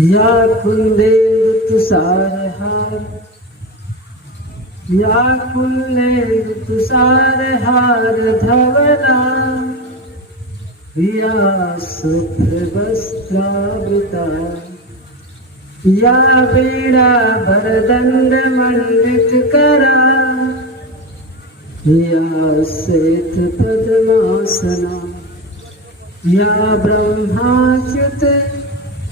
या कुंदेन्दु तुषारहार, या कुंदेन्दु तुषारहार धवला, या शुभ्रवस्त्रावृता, या वीणा वरदंड मंडितकरा, या श्वेत पद्मासना, या ब्रह्माच्युत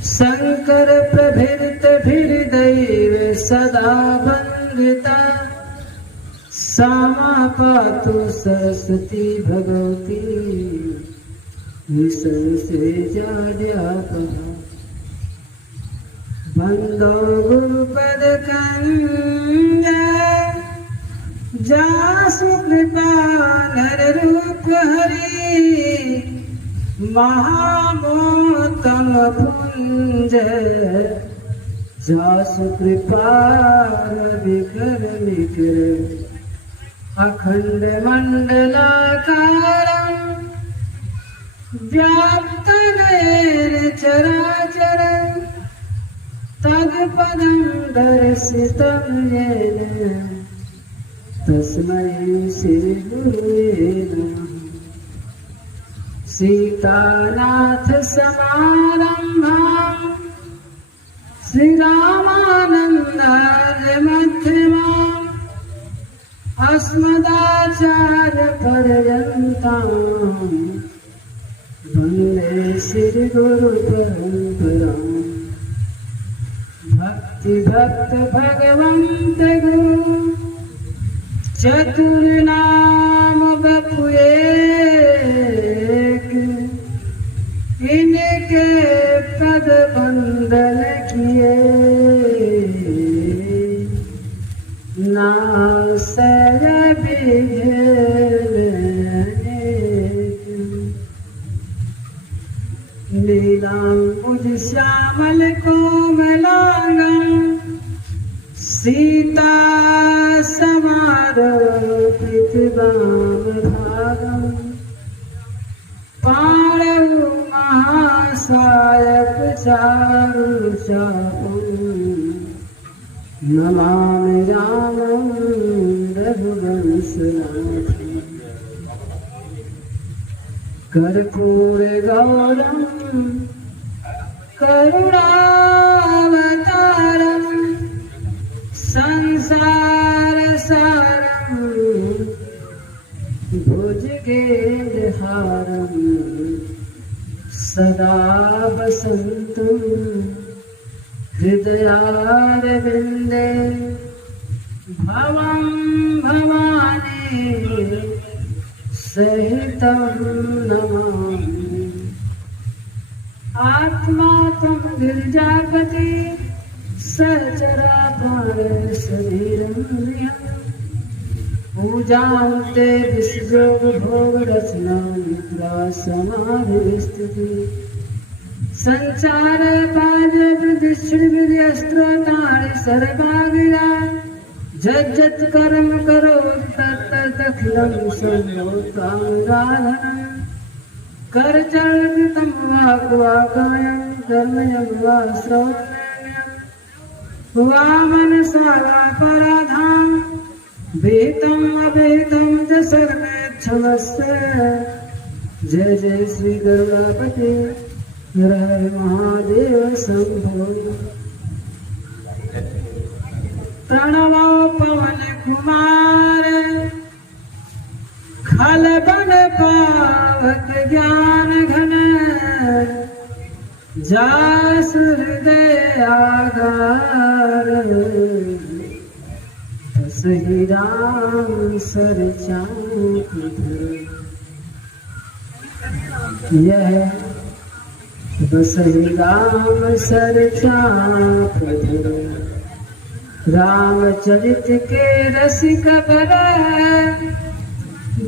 शंकर प्रभृत भीर्दैव सदा वंदिता, सामा पातु सरस्वती भगवती विसंसे जाड्यापहा, वंदो गुरुपद कंजा जासु कृपा नर रूप हरि, महामोत्तम पुंज जासु कृपा विकर निकर, अखंड मंडलाकारं व्याप्तनेर चराचरं, तत्पदं दर्शितं येन तस्मै श्री गुरुवे नमः। सीतानाथ समारंभां श्रीरामानन्दार्य मध्यमाम्, अस्मदाचार्य पर्यन्तां वन्दे श्री गुरु परम्पराम्। भक्ति भक्त भगवंत गुरु चतुर्नाम बपु एक, इनके पद बंदन किए, नासय विघ्न अनेक। नीलांबुज श्यामल कोमलांगं, सीता समारोपित वामभागं, पाणौ महासायक चारुचापं, नमामि रामं रघुवंशनाथं। कर्पूर गौरं करुणावतारं, संसार सारं भुजगेन्द्रहारं, सदा वसन्तं हृदयारविन्दे, भवं भवानी सहितं नमामि। आत्मा त्वं गिरिजापति सचराचर शरीरं नियम्, पूजां ते विश्वयोग भोग रचना निद्रा समाधि स्थिति, संचार पाद वृद्धिश्री विद्यस्त्रोतानि सर्वागिरा, जज्जत कर्म करो तत्तदखिलं सर्वोत्तमराधनं, कर चरितं वाक्वाकायं कर्मयं वा श्रवणं, वामनसा वापराधां विहितम् अविहितं च सर्वे क्षमस्व। जय जय श्री गरुड़पते हर हर महादेव शंभो। प्रणवो पवन कुमार खलबन पावक ज्ञान घन, जासु हृदय आगार, बसहि राम सर चाँप धर। यह बसहि राम सर चाँप धर, रामचरित के रसिक बर,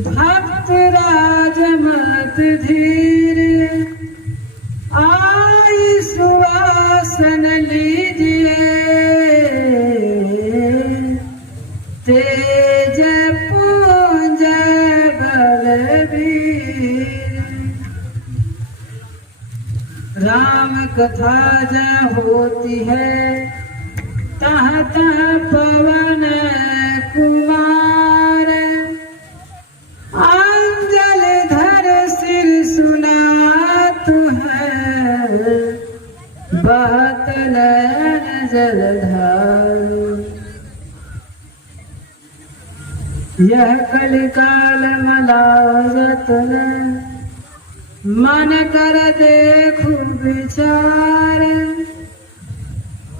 भक्त राजमत धीर, आई सुवासन लीजिए, तेज पुंज बलबीर। राम कथा होती है तह तह पवन कुमार। अंजल धर सिर सुनात है बहत नयन जलधार। यह कलिकाल मलाजतन मन कर देखू विचार।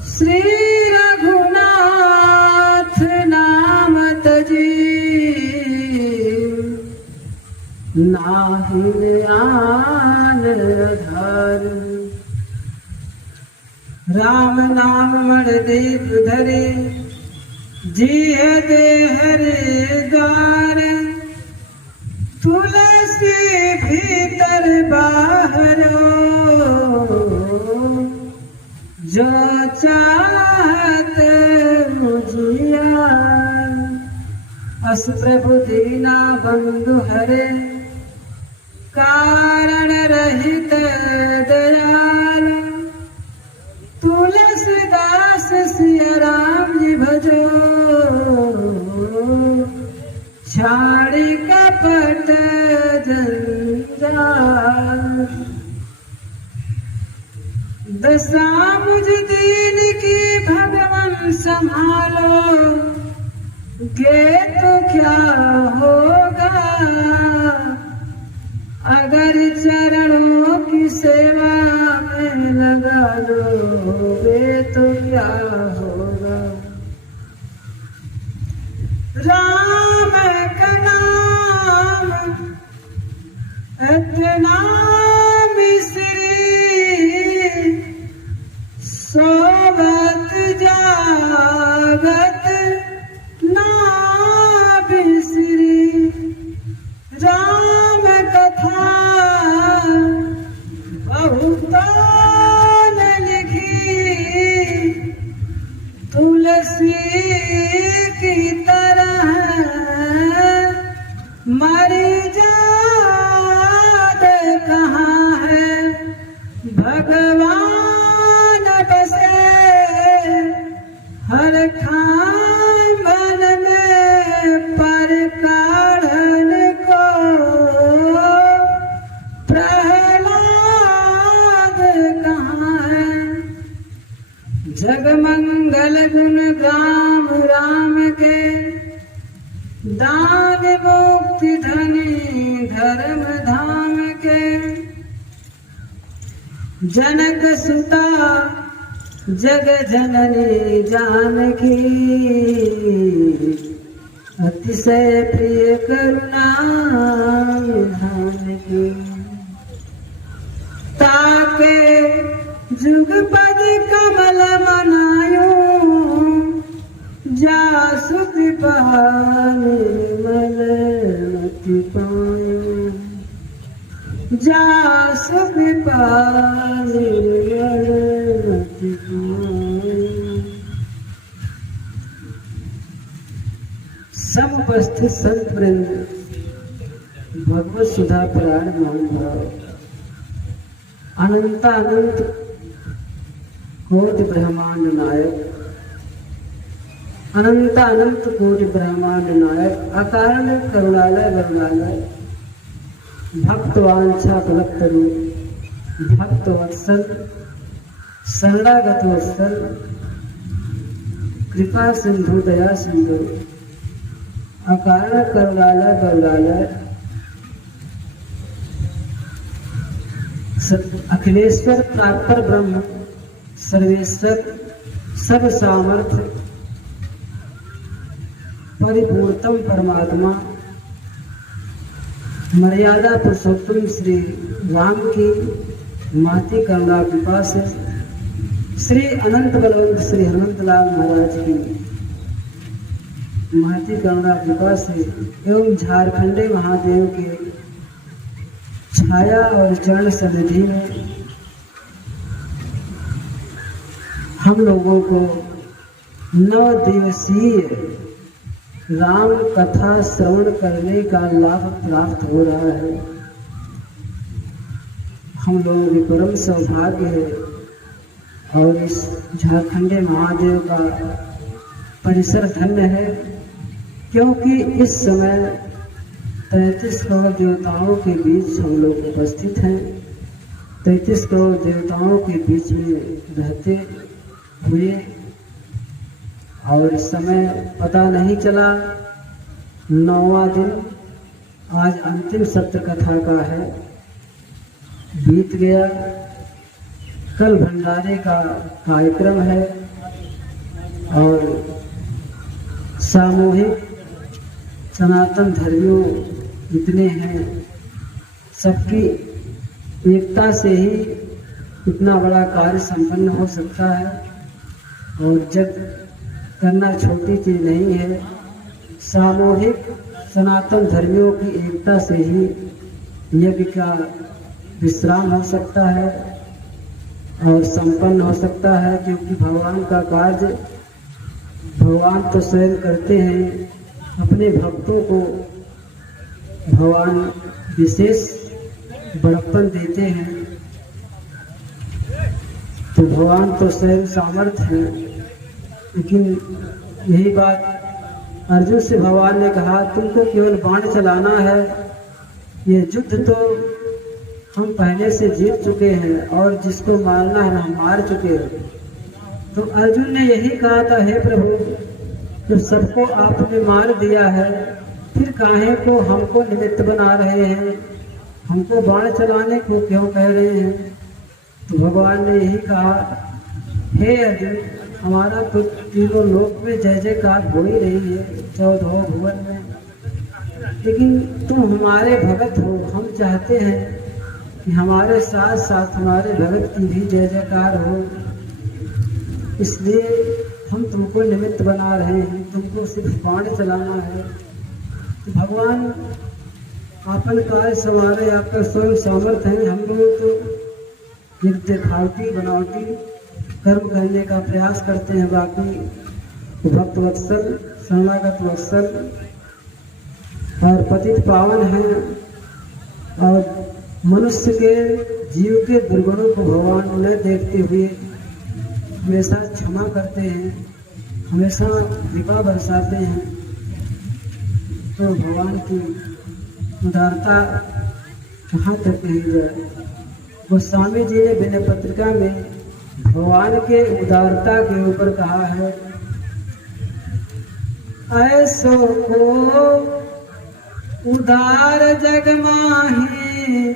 श्री रघुनाथ नाम तजी नाहि आन आधार। राम नाम मण दीप धरे जिय देह रे द्वार। तुलसी भीतर बाहरो जो चाहत मुझियार। अस प्रभु दीना बंधु हरे कारण रहित दयाल। तुलसीदास सिया राम जी भजो छाड़ी कपट जंजाल। दशा मुझ दीन की भगवान संभालो गे तो क्या होगा। अगर चरणों की सेवा में लगा लोगे तो क्या होगा। राम का नाम इतना मिश्री सोवत जागत ना बिसरी। राम कथा बहुतों ने लिखी तुलसी की तरह मर जात कहाँ है। भगवान बसे हर खान में पर काढ़न को प्रहलाद कहाँ है। जगमंगल गुण गाम राम के दान मुक्ति धनी धर्म धाम के। जनक सुता जग जननी जानकी अतिशय प्रिय करुणा निधान की। ताके जुगपद कमल मनायो जासु कृपा निर्मल मति पायो। जासु कृपा निर्मल मति पायो। समुपस्थित संत वृंद भगवत सुधा प्राण मान भाव। अनंतानंत कोटि ब्रह्मांड नायक। अनंतानंत कोटि ब्रह्मांड नायक। अकारण करुणालय वरुणालय भक्तवांछा कलक्तरु भक्त वत्सल शरणागत वत्सल कृपा सिंधु दया सिंधु अकारण करुणालय वरुणालय अखिलेश्वर प्रापर ब्रह्म सर्वेश्वर सर्व सामर्थ्य परिपूर्णतम परमात्मा मर्यादा पुरुषोत्तम श्री राम की महती करुणा कृपा से श्री अनंत बलवंत श्री हनुमंतलाल महाराज की महती करुणा कृपा से एवं झारखंडी महादेव के छाया और चरण सन्निधि में हम लोगों को 9 दिवसीय राम कथा श्रवण करने का लाभ प्राप्त हो रहा है। हम लोगों के परम सौभाग्य है और इस झारखंडे महादेव का परिसर धन्य है, क्योंकि इस समय 33 करोड़ देवताओं के बीच हम लोग उपस्थित हैं। 33 करोड़ देवताओं के बीच में रहते हुए और इस समय पता नहीं चला। 9वां दिन आज अंतिम सत्र कथा का है, बीत गया। कल भंडारे का कार्यक्रम है और सामूहिक सनातन धर्मियों जितने हैं सबकी एकता से ही इतना बड़ा कार्य संपन्न हो सकता है। और जग करना छोटी चीज नहीं है, सामूहिक सनातन धर्मियों की एकता से ही यज्ञ का विश्राम हो सकता है और संपन्न हो सकता है। क्योंकि भगवान का कार्य भगवान तो स्वयं करते हैं, अपने भक्तों को भगवान विशेष बड़प्पन देते हैं। तो भगवान तो स्वयं सामर्थ्य है, लेकिन यही बात अर्जुन से भगवान ने कहा, तुमको केवल बाण चलाना है, ये युद्ध तो हम पहले से जीत चुके हैं और जिसको मारना है हम मार चुके हैं। तो अर्जुन ने यही कहा था, हे प्रभु, जब सबको आपने मार दिया है फिर काहे को हमको निमित्त बना रहे हैं, हमको बाण चलाने को क्यों कह रहे हैं। तो भगवान ने यही कहा, हे अर्जुन, हमारा तो तीनों लोक में जय जयकार हो ही रही है, 14 भुवन में, लेकिन तुम हमारे भगत हो। हम चाहते हैं कि हमारे साथ साथ हमारे भगत की भी जय जयकार हो, इसलिए हम तुमको निमित्त बना रहे हैं, तुमको सिर्फ बाण चलाना है। तो भगवान आपन कार्य संवारे, आपका स्वयं सामर्थ्य है। हम लोग तो एक दिखावटी बनावटी कर्म करने का प्रयास करते हैं। बाकी भक्त वत्सल, शरणागत वत्सल और पतित पावन हैं और मनुष्य के जीव के दुर्गुणों को भगवान न देखते हुए हमेशा क्षमा करते हैं, हमेशा कृपा बरसाते हैं। तो भगवान की उदारता कहाँ तक कही जाए। गोस्वामी जी ने विनय पत्रिका में भगवान के उदारता के ऊपर कहा है, ऐसो को उदार जग माही,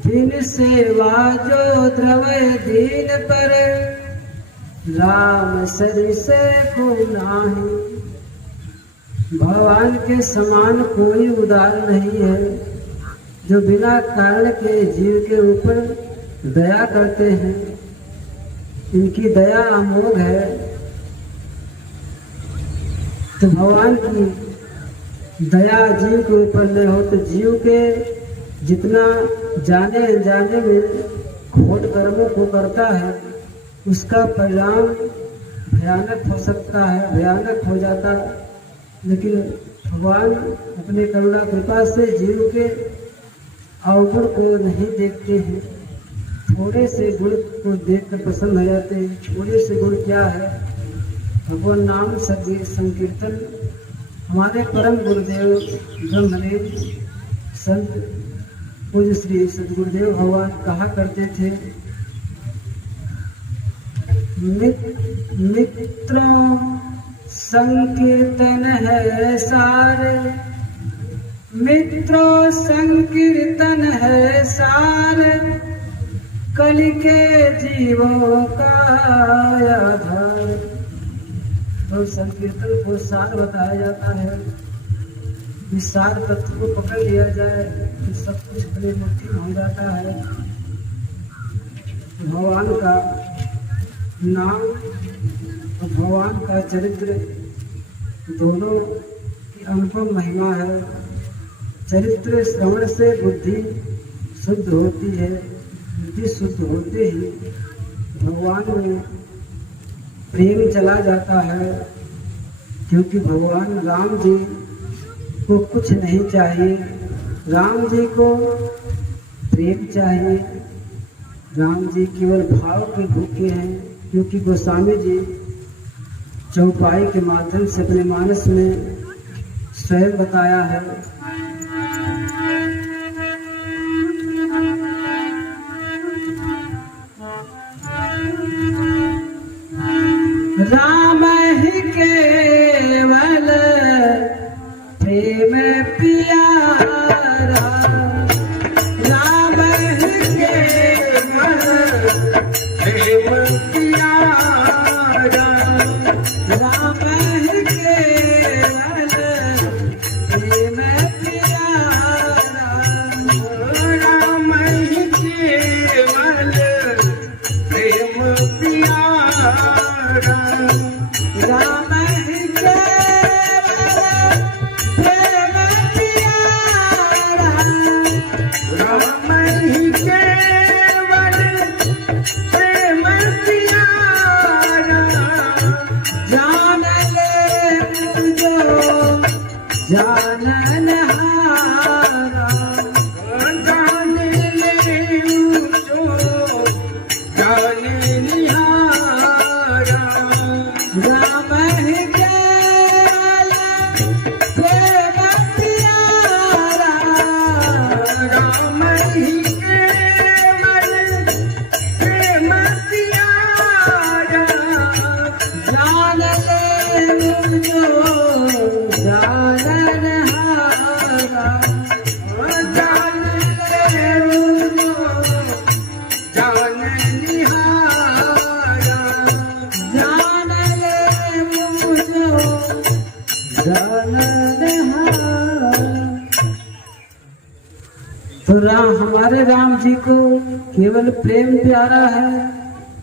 दिन सेवा जो द्रवय दीन पर, राम सरिसे को नाही। भगवान के समान कोई उदार नहीं है, जो बिना कारण के जीव के ऊपर दया करते हैं। इनकी दया अमोघ है। तो भगवान की दया जीव के ऊपर न हो तो जीव के जितना जाने अनजाने में खोट कर्मों को करता है, उसका परिणाम भयानक हो सकता है, भयानक हो जाता। लेकिन भगवान अपने करुणा कृपा से जीव के अवगुण को नहीं देखते हैं, थोड़े से गुण को देखकर प्रसन्न हो जाते हैं। थोड़े से गुण क्या है? भगवान नाम संकीर्तन। हमारे परम गुरुदेव ब्रह्मदेव संत पूज्य श्री सदगुरुदेव भगवान कहा करते थे, मित्रों संकीर्तन है सारे, मित्रों संकीर्तन है सारे, कलि के जीवों का आधार। तो संकीर्तन को सार बताया जाता है। इस सार तत्व को पकड़ लिया जाए तो सब कुछ अपने मुट्ठी में हो जाता है। भगवान का नाम और भगवान का चरित्र दोनों की अनुपम महिमा है। चरित्र श्रवण से बुद्धि शुद्ध होती है, बुद्धि शुद्ध होते ही भगवान में प्रेम चला जाता है। क्योंकि भगवान राम जी को कुछ नहीं चाहिए, राम जी को प्रेम चाहिए। राम जी केवल भाव के भूखे हैं, क्योंकि गोस्वामी जी चौपाई के माध्यम से अपने मानस में स्वयं बताया है। राम ही केवल प्रेम प्यारा, राम ही केवल प्रेम प्यारा, राम ही केवल प्रेम प्यारा, राम ही केवल प्रेम प्यारा, राम ही केवल प्रेम प्यारा, राम ही केवल प्रेम प्यारा, जान ले मुझो जाननहारा, जान ले मुझो जाननिहारा, राम ही केवल प्रेम प्यारा, राम ही केवल प्रेम प्यारा, जान ले मुझो जाननहारा, जान ले मुझो जाननिहारा, जान ले मुझो जाननहारा। तो हमारे राम जी को केवल प्रेम प्यारा है,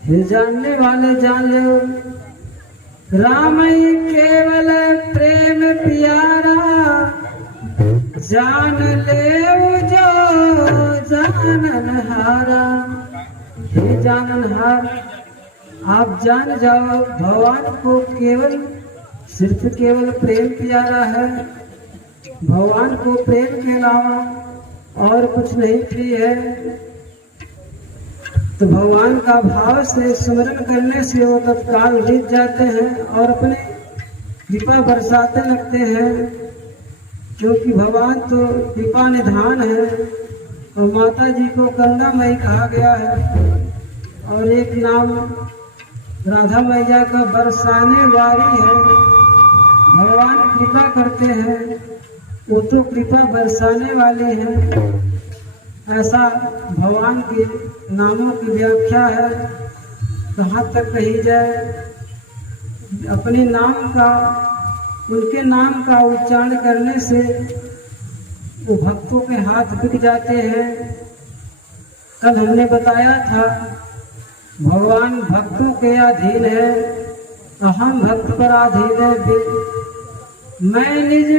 हे जानने वाले जान लो, राम ही केवल प्रेम प्यारा, जान ले जो जाननहारा। हे जाननहार, आप जान जाओ भगवान को केवल सिर्फ केवल प्रेम प्यारा है, भगवान को प्रेम के अलावा और कुछ नहीं प्रिय है। तो भगवान का भाव से स्मरण करने से वो तत्काल जीत जाते हैं और अपने कृपा बरसाते लगते हैं, क्योंकि भगवान तो कृपा निधान है और माता जी को करुणामयी कहा गया है। और एक नाम राधा मैया का बरसाने वाली है। भगवान कृपा करते हैं, वो तो कृपा बरसाने वाली है। ऐसा भगवान के नामों की व्याख्या है। कहाँ तक कही जाए, अपने नाम का उनके नाम का उच्चारण करने से वो भक्तों के हाथ बिक जाते हैं। कल हमने बताया था भगवान भक्तों के अधीन है, हम भक्त पर अधीन है। मैं निज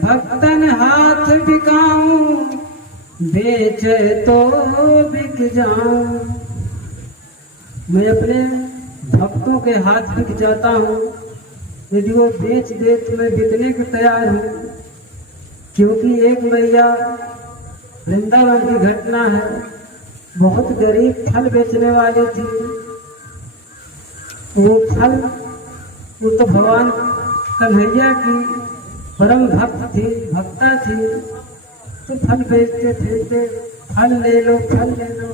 भक्तन हाथ बिकाऊं, बेचे तो बिक जाऊं। मैं अपने भक्तों के हाथ बिक जाता हूँ, यदि वो बेच दे तो मैं बिकने को तैयार हूँ। क्योंकि एक मैया वृंदावन की घटना है, बहुत गरीब फल बेचने वाली थी। वो तो भगवान कन्हैया की परम भक्त थी, भक्ता थी। तो फल बेचते फिरते, फल ले लो फल ले लो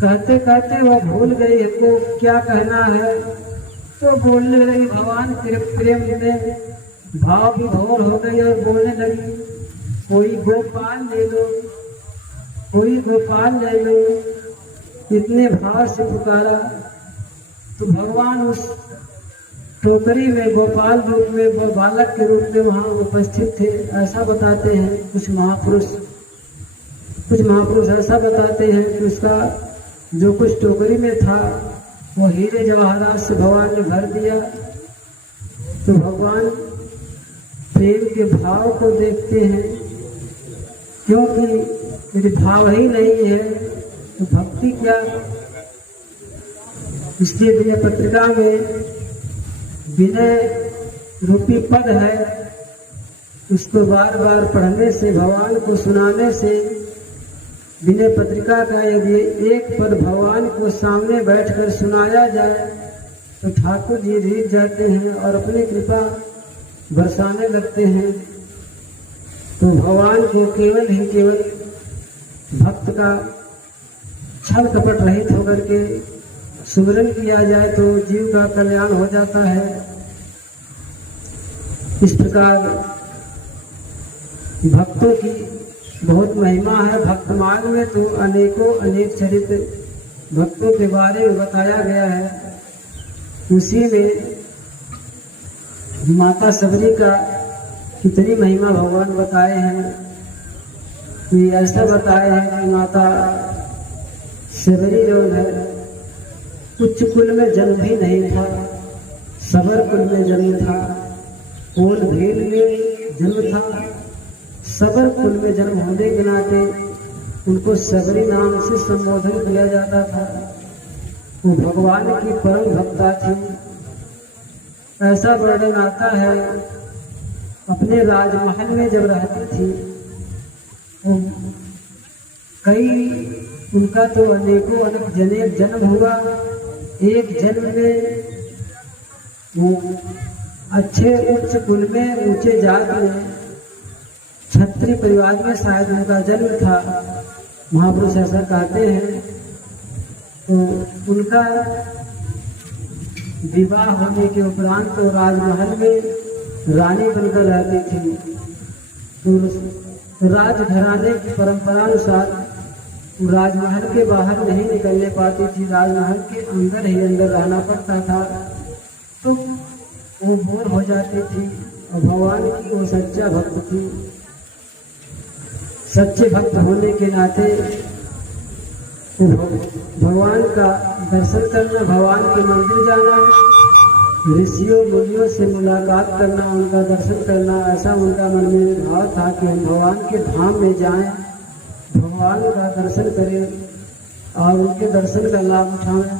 कहते कहते वो भूल गई को क्या कहना है। तो बोलने लगी, भगवान तेरे प्रेम में भाव विभोर हो गई और बोलने लगी, कोई गोपाल ले लो, कोई गोपाल ले लो। इतने भाव से पुकारा तो भगवान उस टोकरी में गोपाल रूप में, बालक के रूप में वहाँ उपस्थित थे। ऐसा बताते हैं कुछ महापुरुष ऐसा बताते हैं कि उसका जो कुछ टोकरी में था वो हीरे जवाहरात से भगवान ने भर दिया। तो भगवान प्रेम के भाव को देखते हैं, क्योंकि यदि भाव ही नहीं है तो भक्ति क्या। इसलिए विनय पत्रिका में विनय रूपी पद है, उसको बार बार पढ़ने से, भगवान को सुनाने से विनय पत्रिका का यदि एक पद भगवान को सामने बैठकर सुनाया जाए तो ठाकुर जी रीझ जाते हैं और अपनी कृपा बरसाने लगते हैं। तो भगवान को केवल भक्त का छल कपट रहित होकर के सुमिरन किया जाए तो जीव का कल्याण हो जाता है। इस प्रकार भक्तों की बहुत महिमा है। भक्त मार्ग में तो अनेक चरित्र भक्तों के बारे में बताया गया है। उसी में माता सबरी का कितनी महिमा भगवान बताए हैं कि ऐसा बताए हैं कि माता सबरी जो है उच्च कुल में जन्म भी नहीं था, सबर कुल में जन्म था, कोल भील में जन्म था। सबर कुल में जन्म होने के नाते उनको सबरी नाम से संबोधन किया जाता था। वो भगवान की परम भक्ता थी। ऐसा वर्णन आता है अपने राजमहल में जब रहती थी वो उनका तो अनेकों जन्म हुआ। एक जन्म में वो अच्छे उच्च कुल में ऊंचे जात में क्षत्रिय परिवार में शायद उनका जन्म था। महापुरुष ऐसा कहते हैं। तो उनका विवाह होने के उपरांत तो राजमहल में रानी बनकर रहती थी। तो राजघराने की परंपरा अनुसार राजमहल के बाहर नहीं निकलने पाती थी, राजमहल के अंदर ही अंदर रहना पड़ता था। तो वो बोर हो जाती थी और भगवान की वो सच्चा भक्त थी। सच्चे भक्त होने के नाते भगवान का दर्शन करना, भगवान के मंदिर जाना, ऋषियों मुनियों से मुलाकात करना, उनका दर्शन करना, ऐसा उनका मन में भाव था कि हम भगवान के धाम में जाएं, भगवान का दर्शन करें और उनके दर्शन का लाभ उठाएं।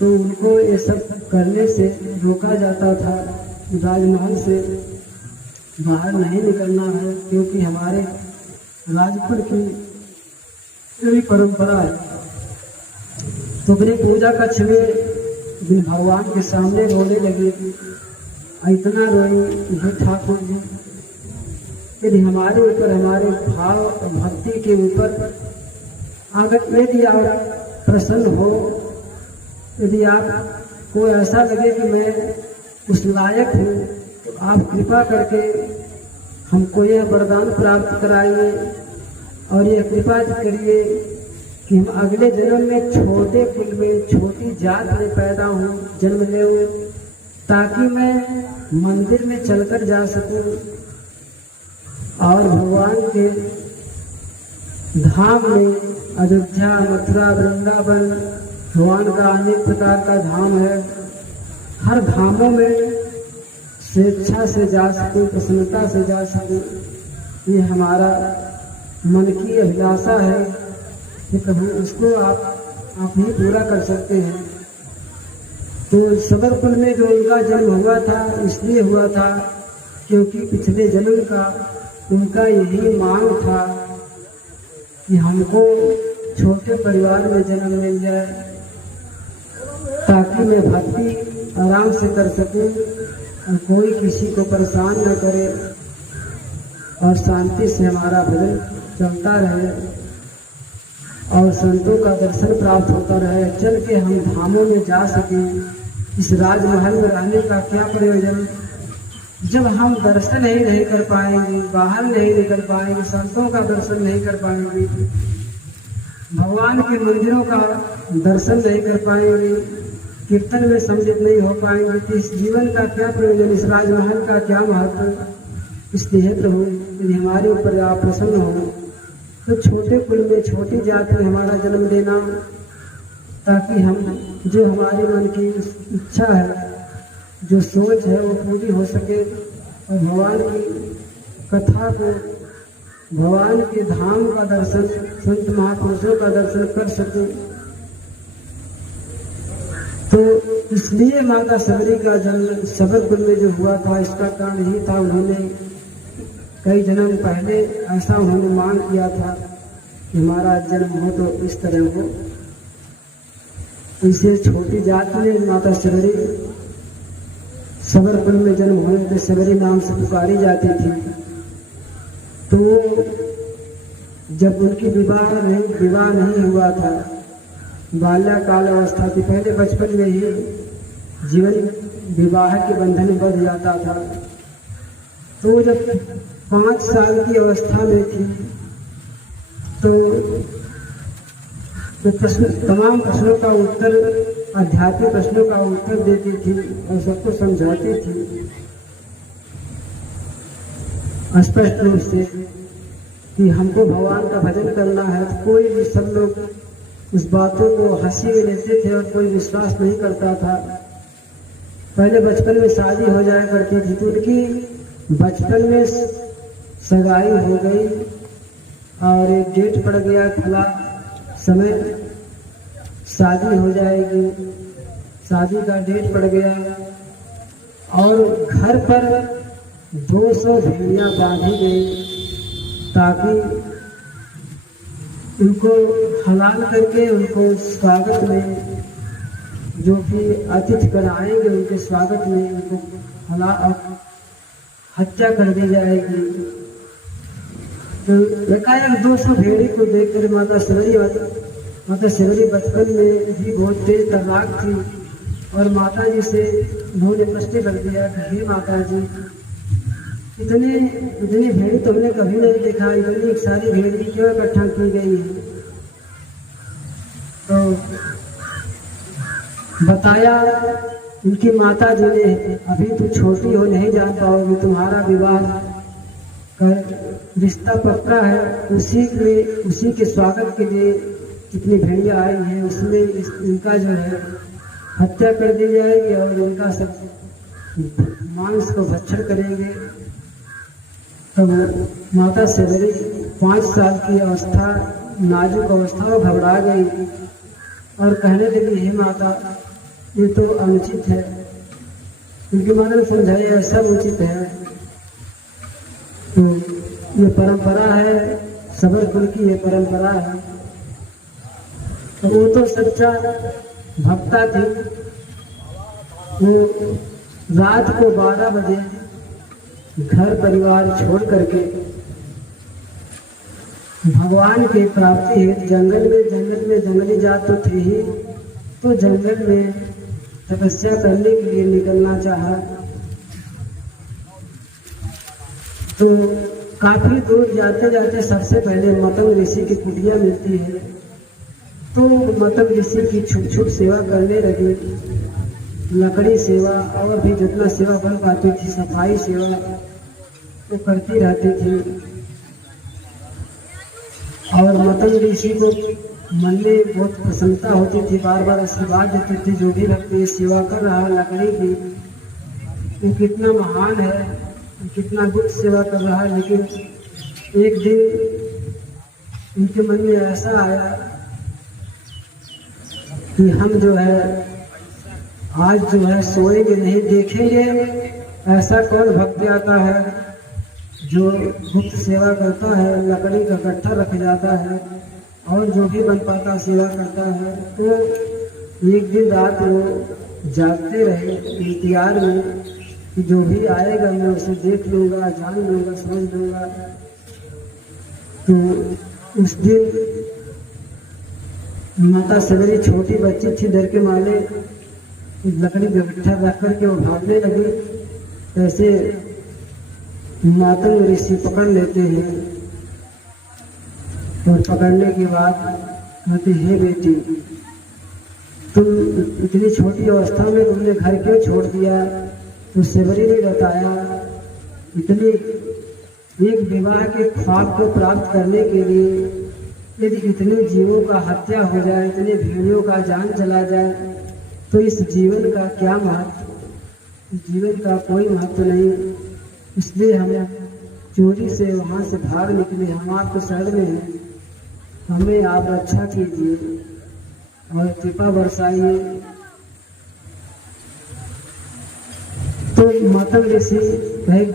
तो उनको ये सब करने से रोका जाता था। राजमहल से बाहर नहीं निकलना है क्योंकि हमारे राजपुर की यही परंपरा है। तो अपनी पूजा कक्ष में दिन भगवान के सामने रोने लगी। इतना रोई ठाकुर जी, यदि हमारे ऊपर, हमारे भाव और भक्ति के ऊपर अगर यदि आप प्रसन्न हो, यदि आपको ऐसा लगे कि मैं उस लायक हूँ, तो आप कृपा करके हमको यह वरदान प्राप्त कराइए और यह कृपा करिए कि हम अगले जन्म में छोटे कुल में, छोटी जात में पैदा हूँ, जन्म ले, ताकि मैं मंदिर में चलकर जा सकूं और भगवान के धाम में, अयोध्या, मथुरा, वृंदावन, भगवान का अनेक प्रकार का धाम है, हर धामों में स्वेच्छा से जा सकूं, प्रसन्नता से जा सकूं। ये हमारा मन की अभिलाषा है कि प्रभु उसको आप ही पूरा कर सकते हैं। तो सबरपुर में जो उनका जन्म हुआ था इसलिए हुआ था क्योंकि पिछले जन्म का उनका यही मांग था कि हमको छोटे परिवार में जन्म मिल जाए ताकि मैं भक्ति आराम से कर सकूं और कोई किसी को परेशान न करे और शांति से हमारा भजन चलता रहे और संतों का दर्शन प्राप्त होता रहे, चल के हम धामों में जा सकें। इस राजमहल में रहने का क्या प्रयोजन जब हम दर्शन ही नहीं कर पाएंगे, बाहर नहीं निकल पाएंगे, संतों का दर्शन नहीं कर पाएंगे, भगवान के मंदिरों का दर्शन नहीं कर पाएंगे, कीर्तन में सम्मिलित नहीं हो पाएंगे, तो इस जीवन का क्या प्रयोजन, इस राजमहल का क्या महत्व। इसलिए प्रभु यदि हमारे ऊपर आप प्रसन्न हो तो छोटे कुल में, छोटी जात में हमारा जन्म देना, ताकि हम जो हमारे मन की इच्छा है, जो सोच है, वो पूरी हो सके और भगवान की कथा को, भगवान के धाम का दर्शन, संत महापुरुषों का दर्शन कर सके। तो इसलिए माता सबरी का जन्म सबरपुर में जो हुआ था, इसका कारण ही था उन्होंने कई जन्म पहले ऐसा उन्होंने मांग किया था हमारा जन्म हो तो इस तरह हो। इसे छोटी जात में माता सबरी सबरकुल में जन्म होने पे सबरी नाम से पुकारी जाती थी। तो जब उनकी विवाह नहीं हुआ था, बाल्यकाल अवस्था थी, पहले बचपन में ही जीवन विवाह के बंधन में बंध जाता था। तो जब 5 साल की अवस्था में थी तो तमाम प्रश्नों का उत्तर, आध्यात्मिक प्रश्नों का उत्तर देती थी और सबको समझाती थी स्पष्ट रूप से कि हमको भगवान का भजन करना है। तो कोई भी, सब लोग उस बातों को हंसी में लेते थे और कोई विश्वास नहीं करता था। पहले बचपन में शादी हो जाया करती थी तो उनकी बचपन में सगाई हो गई और एक डेट पड़ गया, खुला समय शादी हो जाएगी, शादी का डेट पड़ गया और घर पर 200 भेड़ियां बांधी गई ताकि उनको हलाल करके उनको स्वागत में, जो भी अतिथि कर आएंगे उनके स्वागत में उनको हत्या कर दी जाएगी। तो एकाएक 200 भेड़ी को देखकर माता सबरी बचपन में भी बहुत तेज तर्राक थी और माता जी से उन्होंने प्रश्न कर दिया कि हे माता जी, इतनी भेड़ी तो हमने कभी नहीं देखा, इतनी सारी भेड़ी क्यों इकट्ठा की गई है? तो बताया उनकी माता जी ने, अभी तो छोटी हो, नहीं जान पाओगी, तुम्हारा विवाह कर रिश्ता पक्का है, उसी के स्वागत के लिए कितनी भेड़ियां आई हैं, उसमें इनका जो है हत्या कर दी जाएगी और इनका सब मांस को भक्षण करेंगे। तो माता सबरी 5 साल की अवस्था, नाजुक अवस्था, घबरा गई और कहने लगी, हे माता, ये तो अनुचित है। उनकी माता ने समझाया ऐसा उचित है, तो ये परंपरा है, सबरकुल की ये परंपरा है। तो वो तो सच्चा भक्ता थी। वो रात को 12 बजे घर परिवार छोड़ करके भगवान की प्राप्ति हेतु जंगली जात तो थी ही, तो जंगल में तपस्या करने के लिए निकलना चाहा। तो काफी दूर जाते जाते सबसे पहले मतंग ऋषि की कुटिया मिलती है। तो मतंग ऋषि की छुप सेवा करने लगी, लकड़ी सेवा और भी जितना सेवा बन पाती थी, सफाई सेवा तो करती रहती थी। और मतंग ऋषि को मन में बहुत प्रसन्नता होती थी, बार बार आशीर्वाद देते थे, जो भी व्यक्ति सेवा कर रहा है लकड़ी की, वो कितना महान है, कितना गुप्त सेवा कर रहा है। लेकिन एक दिन उनके मन में ऐसा आया कि हम जो है आज जो है सोएंगे नहीं, देखेंगे ऐसा कौन भक्त आता है जो गुप्त सेवा करता है, लकड़ी का गट्ठा रख जाता है और जो भी बन पाता सेवा करता है। तो एक दिन रात वो जागते रहे इंतजार में कि जो भी आएगा मैं उसे देख लूँगा, जान लूँगा, समझ लूँगा। तो उस दिन माता सबरी छोटी बच्ची थी, डर के मारे लकड़ी का गट्ठा रख करके वो भागने लगी। ऐसे मातंग ऋषि पकड़ लेते हैं और पकड़ने के बाद कहते, हे बेटी, तुम इतनी छोटी अवस्था में तुमने घर क्यों छोड़ दिया? तो सबरी ने बताया, इतनी एक विवाह के ख्वाब को प्राप्त करने के लिए यदि इतने जीवों का हत्या हो जाए, इतने भेड़ियों का जान चला जाए, तो इस जीवन का क्या महत्व? इस जीवन का कोई महत्व नहीं। इसलिए हमें चोरी से वहाँ से भाग निकले, हम आपके शरण में हैं, हमें आप रक्षा कीजिए और कृपा बरसाइए। तो मतंग ऋषि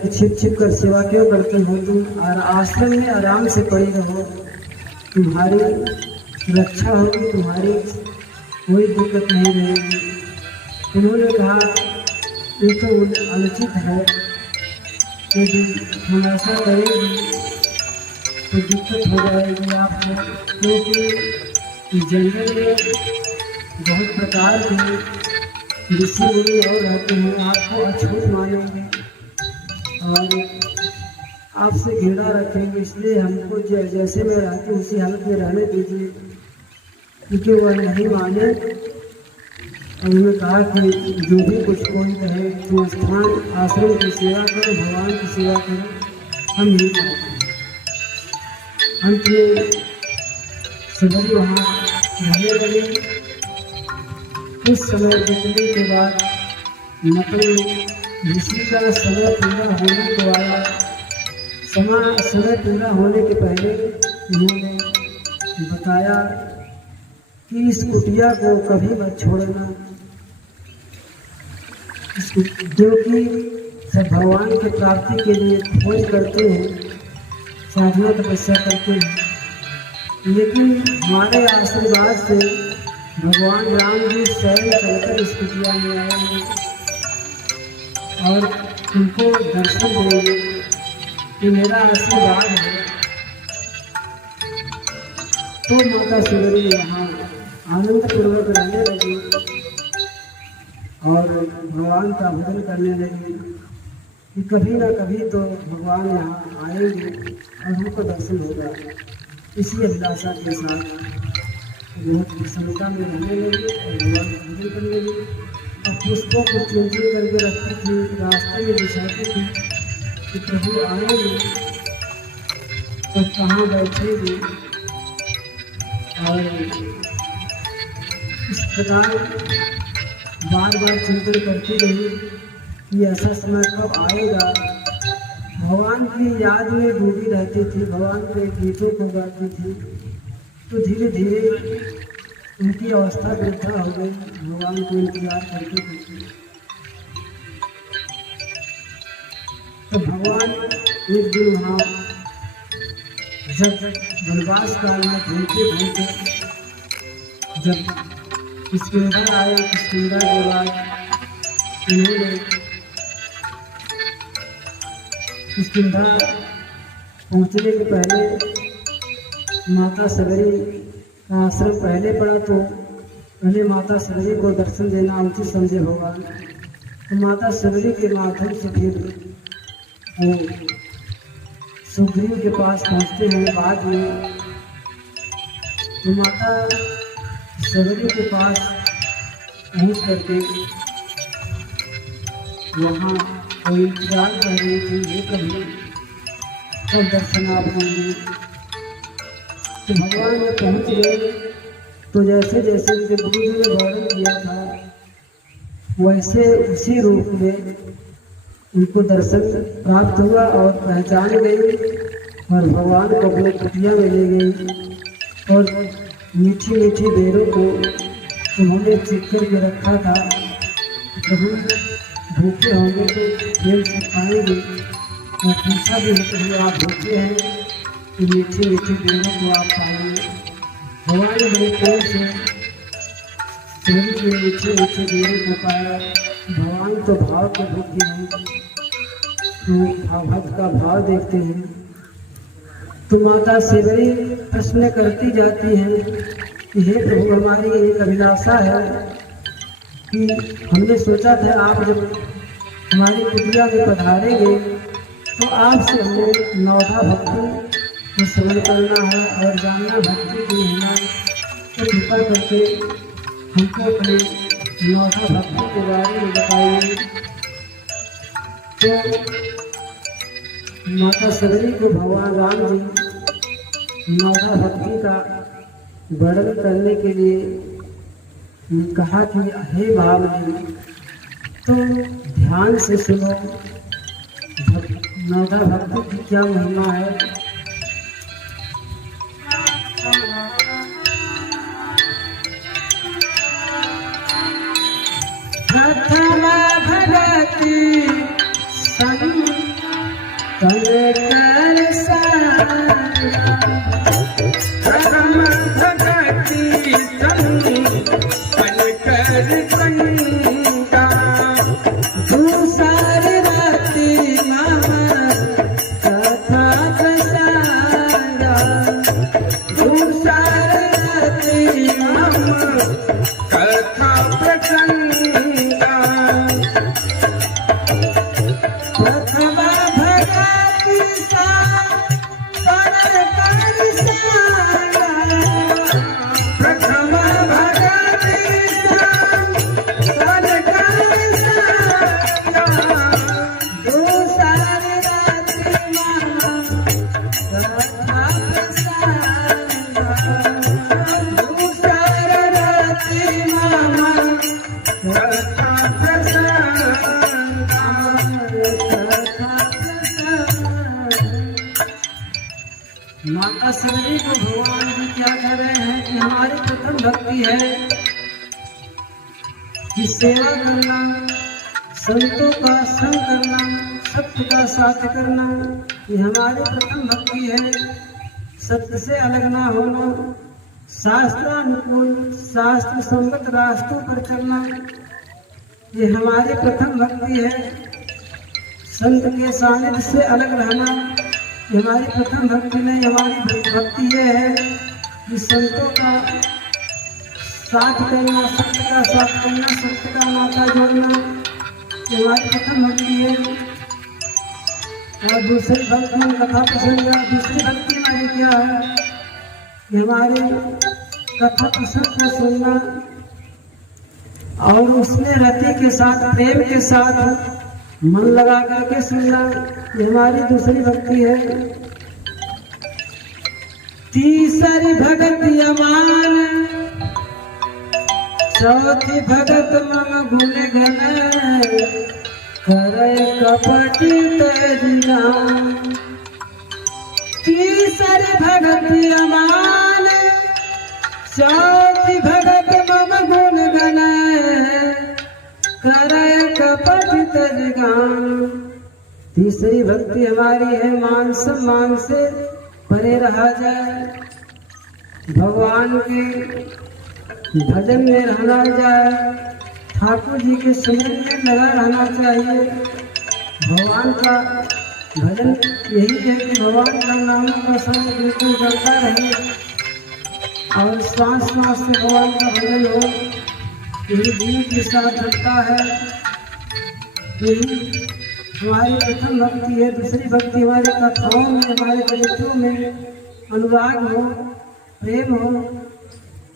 छिप छिप कर सेवा क्यों करते हो? तुम आश्रम में आराम से पड़ी रहो, तुम्हारी रक्षा होगी, तुम्हारी कोई दिक्कत नहीं रहेगी। उन्होंने कहा ये तो अनुचित है, यदि हम ऐसा करेंगे तो दिक्कत हो जाएगी आपको, क्योंकि जंगल में बहुत प्रकार के ऋषि मुनि और रहते हैं, आपको अछूत मानेंगे और आपसे घृणा रखेंगे। इसलिए हमको जैसे मैं रहती हूँ उसी हालत में रहने दीजिए, क्योंकि वह नहीं माने। और उन्होंने कहा कि जो भी कुछ कोई कहे, तुम स्थान आश्रम की सेवा करो, भगवान की सेवा करो, हम यही चाहते हैं। अंत में सबरी वहाँ रहने लगे। कुछ समय बीतने के बाद नकल ऋषि का समय पूरा होने को आया। समय पूरा होने के पहले उन्होंने बताया कि इस कुटिया को कभी मत छोड़ना, क्योंकि सब भगवान की प्राप्ति के लिए खोज करते हैं, साधना तपस्या करते हैं, लेकिन हमारे आशीर्वाद से भगवान राम जी स्वयं चलकर इस कुटिया में आएंगे और उनको दर्शन देंगे। ये मेरा आशीर्वाद है। तो माता सुंदरी यहाँ आनंद पूर्वक रहने लगी और भगवान का भजन करने लगी कि कभी ना कभी तो भगवान यहाँ आएंगे और हमको दर्शन होगा। इसी अभिलाषा के साथ बहुत प्रसन्नता में रहने लगी और भगवान का भजन करने लगी और पुष्पों को चुन चुन करके रखती थी, रास्ते में बिछाती थी कि प्रभु आएंगे तो कहाँ बैठेंगे। और इस प्रकार बार बार चिंतन करती रही कि ऐसा समय कब आएगा। भगवान की याद में डूबी रहती थी, भगवान के गीतों को गाती थी। तो धीरे धीरे उनकी अवस्था वृद्धा हो गई, भगवान को इंतजार करते करते। तो भगवान एक दिन वहाँ जब वनवास काल में घूमते घूमते जब किष्किंधा आए, किष्किंधा के बाद उन्होंने किष्किंधा पहुँचने के पहले माता सबरी का आश्रम पहले पड़ा, तो पहले माता सबरी को दर्शन देना उचित समझे भगवान। तो माता सबरी के माध्यम से फिर वो सुग्रीव के पास पहुँचते हैं बाद में। तो माता सबरी के पास पहुँच करके वहाँ कोई इंतजार कर रही थी, ये कभी कब दर्शन आप होंगे। तो भगवान में पहुँच गए। तो जैसे जैसे उनके गुरु जी ने वर्णन किया था, वैसे उसी रूप में उनको दर्शन प्राप्त हुआ और पहचान गई और भगवान को अपने कुटिया में ले गई और मीठी मीठी बेरों को उन्होंने चिप करके रखा था। प्रभु भूखे होंगे तो प्रेम से खाएंगे और पूछा भी होते हुए आप भूखे हैं तो मीठी मीठी बेरों को आप पाएंगे। भगवान ने बड़े प्रेम से सभी के मीठे मीठे बेरों को पाया। भगवान तो भाव के भूखे हैं, तो भक्त का भाव देखते हैं। तो माता सबरी प्रश्न करती जाती हैं कि हे प्रभु, हमारी एक अभिलाषा है कि हमने सोचा था आप जब हमारी कुटिया में पधारेंगे तो आपसे हमें नौधा भक्ति को श्रवण करना है और जानना भक्ति की महिमा। तो कृपा करके हमको अपने नौधा भक्ति के बारे में बताइए। तो माता सबरी को भगवान राम जी नौधा भक्ति का वर्णन करने के लिए कहा कि हे भावनी, तो ध्यान से सुनो नौधा भक्ति की क्या महिमा है। प्रथम भगति संतन कर सारा हमारी प्रथम भक्ति है कि सेवा करना, संतों का संग करना, सत्य का साथ करना, ये हमारी प्रथम भक्ति है। सत्य से अलग ना होना, शास्त्रानुकूल शास्त्र संगत रास्तों पर चलना, ये हमारी प्रथम भक्ति है। संत के सानिध्य से अलग रहना, ये हमारी प्रथम भक्ति नहीं। हमारी भक्ति ये है कि संतों का साथ करना, सत्य का साथ करना, सत्य का नाता जोड़ना, ये हमारी प्रथम भक्ति है। और दूसरी भक्ति में कथा प्रसंग, दूसरी भक्ति हमारी क्या है? ये हमारे कथा प्रसंग को सुनना और उसमें रति के साथ, प्रेम के साथ मन लगा करके सुनना, ये हमारी दूसरी भक्ति है। तीसरी भक्ति अमान, चौथी भगत मम गुण गण, करे कपट तेजिया। तीसरी भक्ति अमान, चौथी भगत मम गुण गण, करे कपट तेजगान। तीसरी भक्ति हमारी है मान सम्मान से परे रहा जाए, भगवान के भजन में रहना जाए, ठाकुर जी के सिमरन में लगा रहना चाहिए। भगवान का भजन यही है कि भगवान का नाम का संग बिल्कुल चलता रहे और श्वास श्वास से भगवान का भजन हो, यही जीव के साथ चलता है। यही हमारी प्रथम भक्ति है। दूसरी भक्ति हमारी कथाओं में, हमारे चरित्रों में अनुराग हो, प्रेम हो,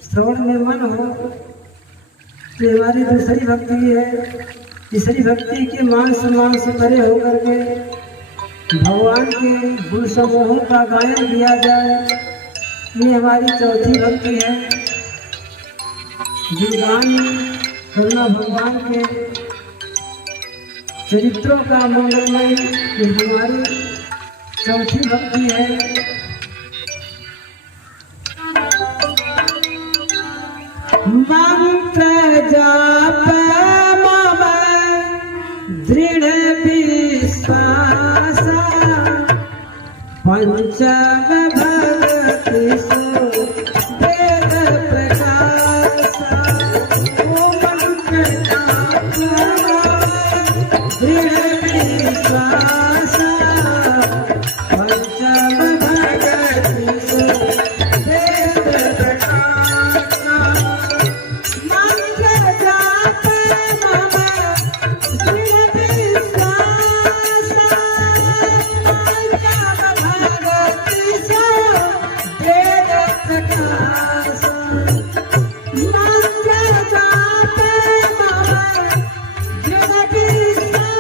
श्रवण में मन हो, तो हमारी दूसरी भक्ति है। तीसरी भक्ति के मान सम्मान से परे होकर के भगवान के गुण समूहों का गायन किया जाए, ये हमारी चौथी भक्ति है। गुणगान करना भगवान के चरित्रों का मंगलमय, ये हमारी चौथी भक्ति है। मंत्र जाप मम दृढ़ विश्वास, पंचम भक्ति सो वेद प्रकाश। ओ मंत्र जाप दृढ़ विश्वास, पंचम भक्ति सो वेद प्रकाश। मंत्र जाप मम दृढ़ विश्वास, पंचम भक्ति सो वेद प्रकाश। मंत्र जाप मम दृढ़ विश्वास,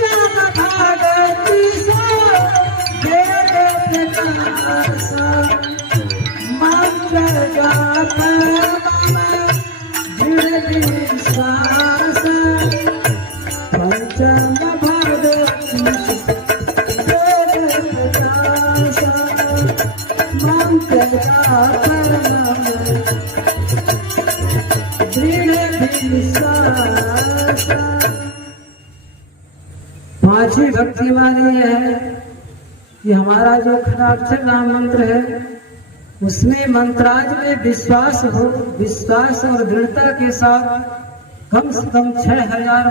पंचम भक्ति सो वेद प्रकाश। मंत्र जाप मम दृढ़ विश्वास, पंचम भक्ति सो वेद प्रकाश। मंत्र जाप मम दृढ़ विश्वास। पांचवी भक्ति हमारी है कि हमारा जो खराक्षर नाम मंत्र है उसमें मंत्राज में विश्वास हो, विश्वास और दृढ़ता के साथ कम से कम 6000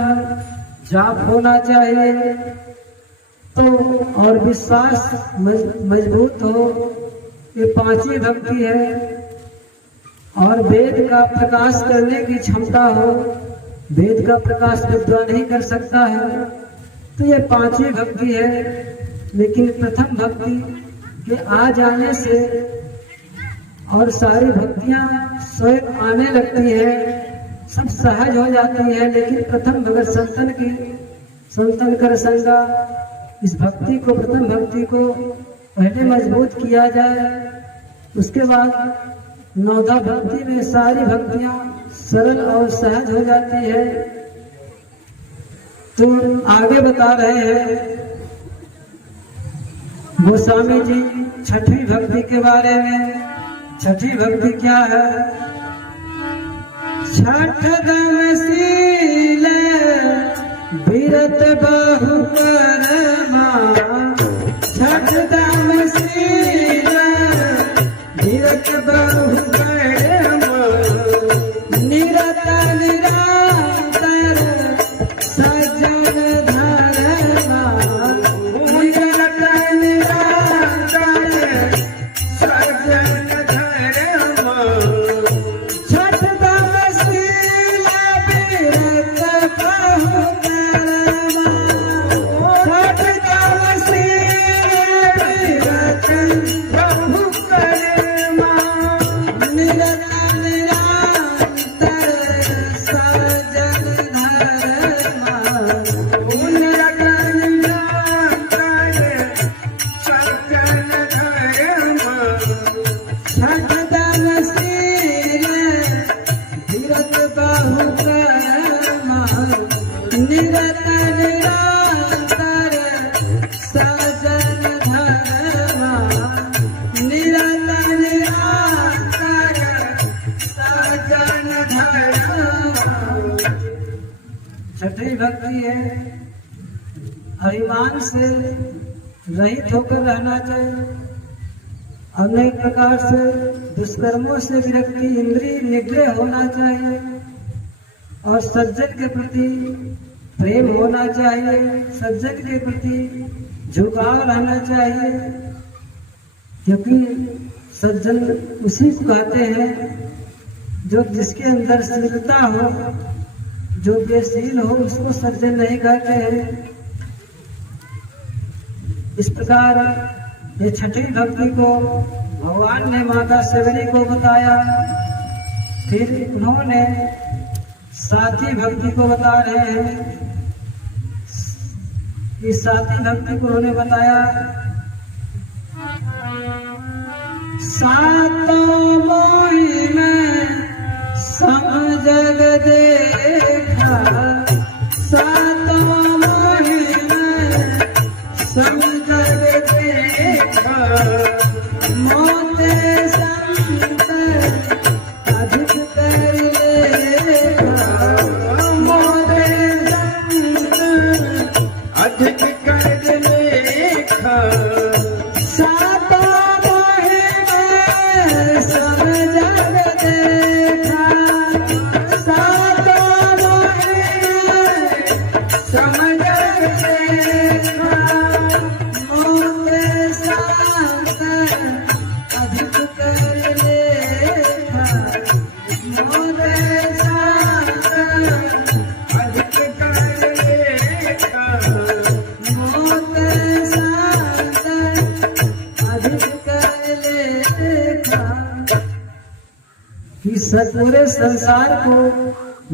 जाप होना चाहिए। तो और विश्वास मजबूत हो, ये पांचवी भक्ति है। और वेद का प्रकाश करने की क्षमता हो, वेद का प्रकाश विद्वान नहीं कर सकता है, तो ये पांचवी भक्ति है। लेकिन प्रथम भक्ति के आ जाने से और सारी भक्तियां स्वयं आने लगती है, सब सहज हो जाती है। लेकिन प्रथम भगत संतन की संतन कर संगा, इस भक्ति को, प्रथम भक्ति को पहले मजबूत किया जाए, उसके बाद नौधा भक्ति में सारी भक्तियां सरल और सहज हो जाती है। तो आगे बता रहे हैं गोस्वामी जी छठी भक्ति के बारे में, छठी भक्ति क्या है? छठ दम सील बिरत बहु करमा, छठ दम सील बिरत बहु करमा, निरत निरंतर सज्जन धर्मा, निरत निरंतर सज्जन धर्मा, छठ दम सील बिरत बहु करमा, छठ दम सील बिरत बहु करमा, निरत निरंतर सज्जन धर्मा, निरत निरंतर सज्जन धर्मा, छठ दम सील बिरत बहु करमा, निरत निरंतर सज्जन धर्मा, निरत निरंतर सज्जन धर्मा। छठी भक्ति है अभिमान से रहित होकर रहना चाहिए, अनेक प्रकार से दुष्कर्मों से विरक्ति, इंद्रिय निग्रह होना चाहिए और सज्जन के प्रति प्रेम होना चाहिए, सज्जन के प्रति झुकाव रहना चाहिए, क्योंकि सज्जन उसी को कहते हैं जो जिसके अंदर शीलता हो, जो बेशील हो उसको सज्जन नहीं कहते हैं। इस प्रकार ये छठी भक्ति को भगवान ने माता शबरी को बताया, फिर उन्होंने साथी भक्ति को बता रहे हैं। इस साथी भक्ति को उन्होंने बताया, सातों मोहि में सम जग देखा, सातों मोहि में सम जग देखा, मोते संत अधिक कर लेखा, मोते संत अधिक कर लेखा, सातों मोहि में सम जग देखा, सातों मोहि में सम जग देखा, मोते संत अधिक कर लेखा, मोते संत अधिक कर लेखा, मोते संत अधिक कर लेखा। कि पूरे संसार को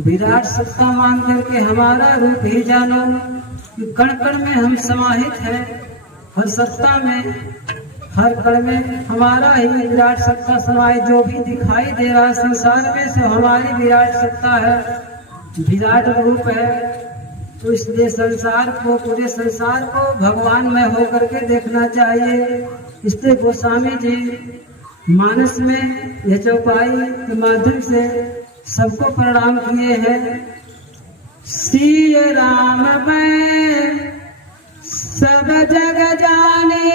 विराट सत्ता मान करके हमारा रूप ही जानो, कि कण कण में हम समाहित हैं, हर सत्ता में, हर कण में हमारा ही विराट सत्ता समाहित, जो भी दिखाई दे रहा है संसार में सब हमारी विराट सत्ता है, विराट रूप है। तो इसलिए संसार को, पूरे संसार को भगवान में होकर के देखना चाहिए। इसलिए गोस्वामी जी मानस में यह चौपाई के माध्यम से सबको प्रणाम किए हैं। सिय राम मैं सब जग जाने,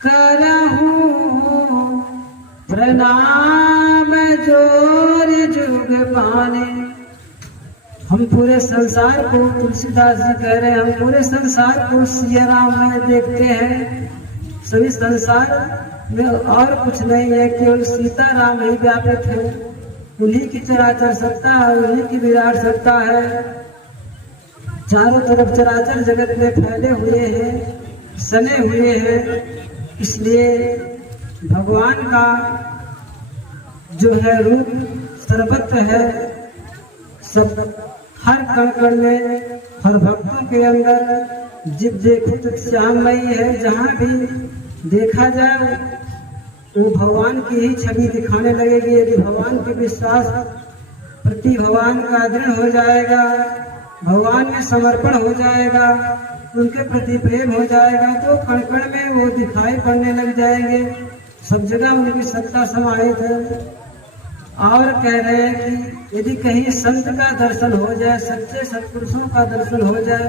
करहूं प्रणाम जोर जुग पाने। हम पूरे संसार को, तुलसीदास जी कह रहे हैं, हम पूरे संसार को सिय राम में देखते हैं। सभी संसार में और कुछ नहीं है, केवल सीता राम ही व्यापित है, उन्हीं की चराचर सत्ता है, उन्हीं की विराट सत्ता है। चारों तरफ चराचर जगत में फैले हुए हैं, सने हुए हैं। इसलिए भगवान का जो है रूप सर्वत्र है, सब हर कण कण में, हर भक्तों के अंदर। जिब देखो तो श्याममयी है, जहाँ भी देखा जाए वो भगवान की ही छवि दिखाने लगेगी। यदि भगवान के विश्वास प्रति भगवान का दृढ़ हो जाएगा, भगवान में समर्पण हो जाएगा, उनके प्रति प्रेम हो जाएगा तो कण कण में वो दिखाई पड़ने लग जाएंगे, सब जगह उनकी सत्ता समाहित है। और कह रहे हैं कि यदि कहीं संत का दर्शन हो जाए, सच्चे सत्पुरुषों का दर्शन हो जाए,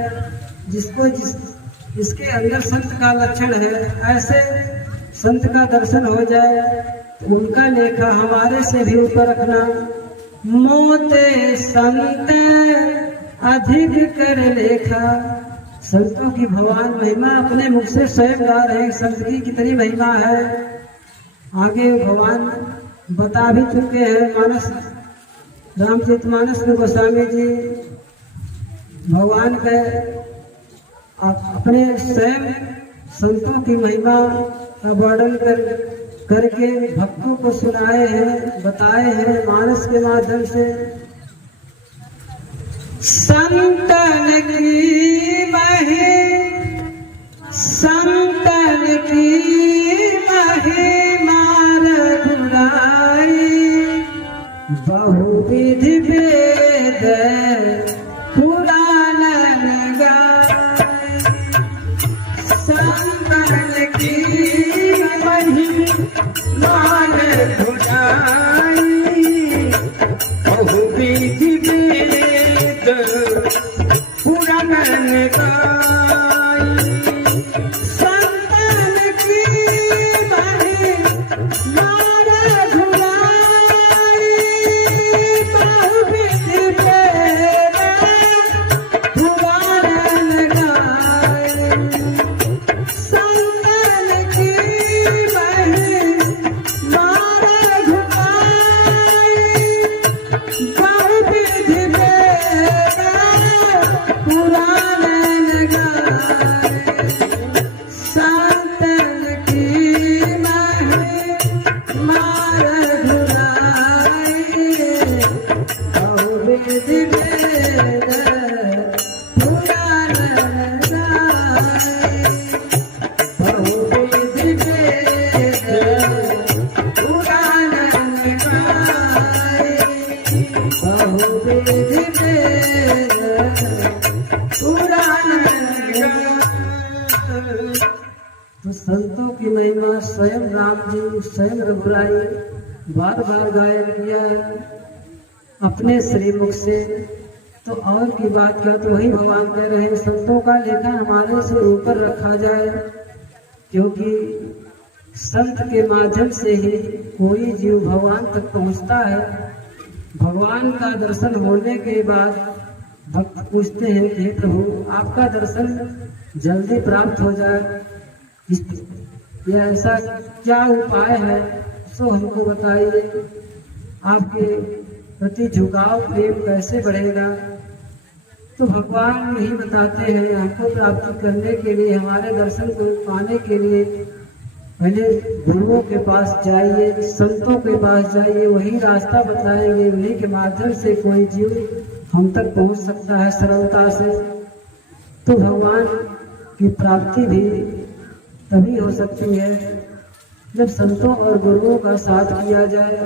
जिसके अंदर संत का लक्षण है, ऐसे संत का दर्शन हो जाए तो उनका लेखा हमारे से भी ऊपर रखना। मोते संत अधिक कर लेखा, संतों की भगवान महिमा अपने मुख से स्वयं गा रहे, संत की कितनी महिमा है आगे भगवान बता भी चुके हैं। मानस रामचरितमानस में गोस्वामी जी भगवान के अपने स्वयं संतों की महिमा का वर्णन करके भक्तों को सुनाए हैं, बताए हैं मानस के माध्यम से। संतन की महिमा रघुराई, बहुविधि वेद पुराण गाए। संतन की महिमा रघुराई, बहुविधि वेद पुराण गाए। संतन की महिमा रघुराई, बहुविधि वेद पुराण गाए। संतन की महिमा रघुराई, बहुविधि वेद पुराण गाए। संतन की महिमा रघुराई, बहुविधि वेद पुराण गाए। बहुविधि वेद पुराण गाए, बहुविधि वेद पुराण गाए। तो संतों की महिमा स्वयं राम जी, स्वयं रघुराई बार बार गायन किया है अपने श्रीमुख से। तो और की बात क्या, तो वही भगवान कह रहे हैं संतों का लेखा हमारे से ऊपर रखा जाए, क्योंकि संत के माध्यम से ही कोई जीव भगवान तक पहुंचता है। भगवान का दर्शन होने के बाद भक्त पूछते हैं कि प्रभु आपका दर्शन जल्दी प्राप्त हो जाए, यह ऐसा क्या उपाय है, सो हमको बताइए। आपके प्रति झुकाव प्रेम कैसे बढ़ेगा। तो भगवान यही बताते हैं हमको प्राप्ति करने के लिए, हमारे दर्शन को पाने के लिए पहले गुरुओं के पास जाइए, संतों के पास जाइए, वही रास्ता बताएंगे, उन्हीं के माध्यम से कोई जीव हम तक पहुंच सकता है सरलता से। तो भगवान की प्राप्ति भी तभी हो सकती है जब संतों और गुरुओं का साथ किया जाए।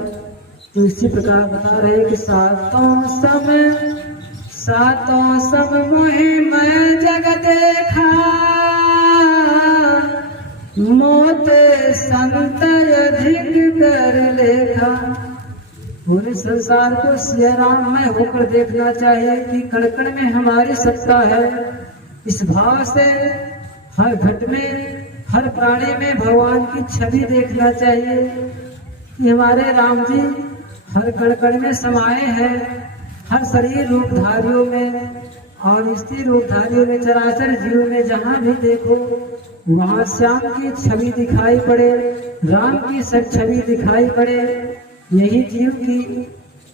तो इसी प्रकार बता रहे कि सातों सब मोहि मैं जग देखा, मोते संत अधिक कर लेखा। पूरे संसार को सिया राम में होकर देखना चाहिए कि कण कण में हमारी सत्ता है। इस भाव से हर घट में, हर प्राणी में भगवान की छवि देखना चाहिए कि हमारे राम जी हर कण कण में समाये हैं, हर शरीर रूपधारियों में और स्त्री रूपधारियों में, चराचर जीव में जहाँ भी देखो वहाँ श्याम की छवि दिखाई पड़े, राम की सब छवि दिखाई पड़े। यही जीव की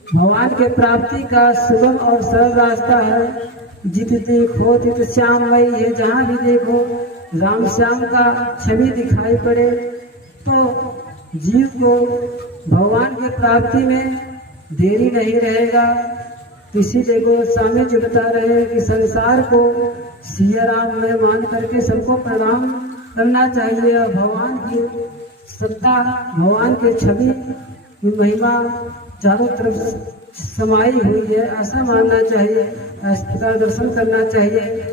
भगवान के प्राप्ति का सुगम और सरल रास्ता है। जित देखो तित श्याममयी है, जहाँ भी देखो राम श्याम का छवि दिखाई पड़े तो जीव को भगवान की प्राप्ति में देरी नहीं रहेगा। इसीलिए गोस्वामी जी बता रहे हैं कि संसार को सिया राम में मान करके सबको प्रणाम करना चाहिए और भगवान की सत्ता, भगवान के छवि की महिमा चारों तरफ समाई हुई है ऐसा मानना चाहिए, इस प्रकार दर्शन करना चाहिए।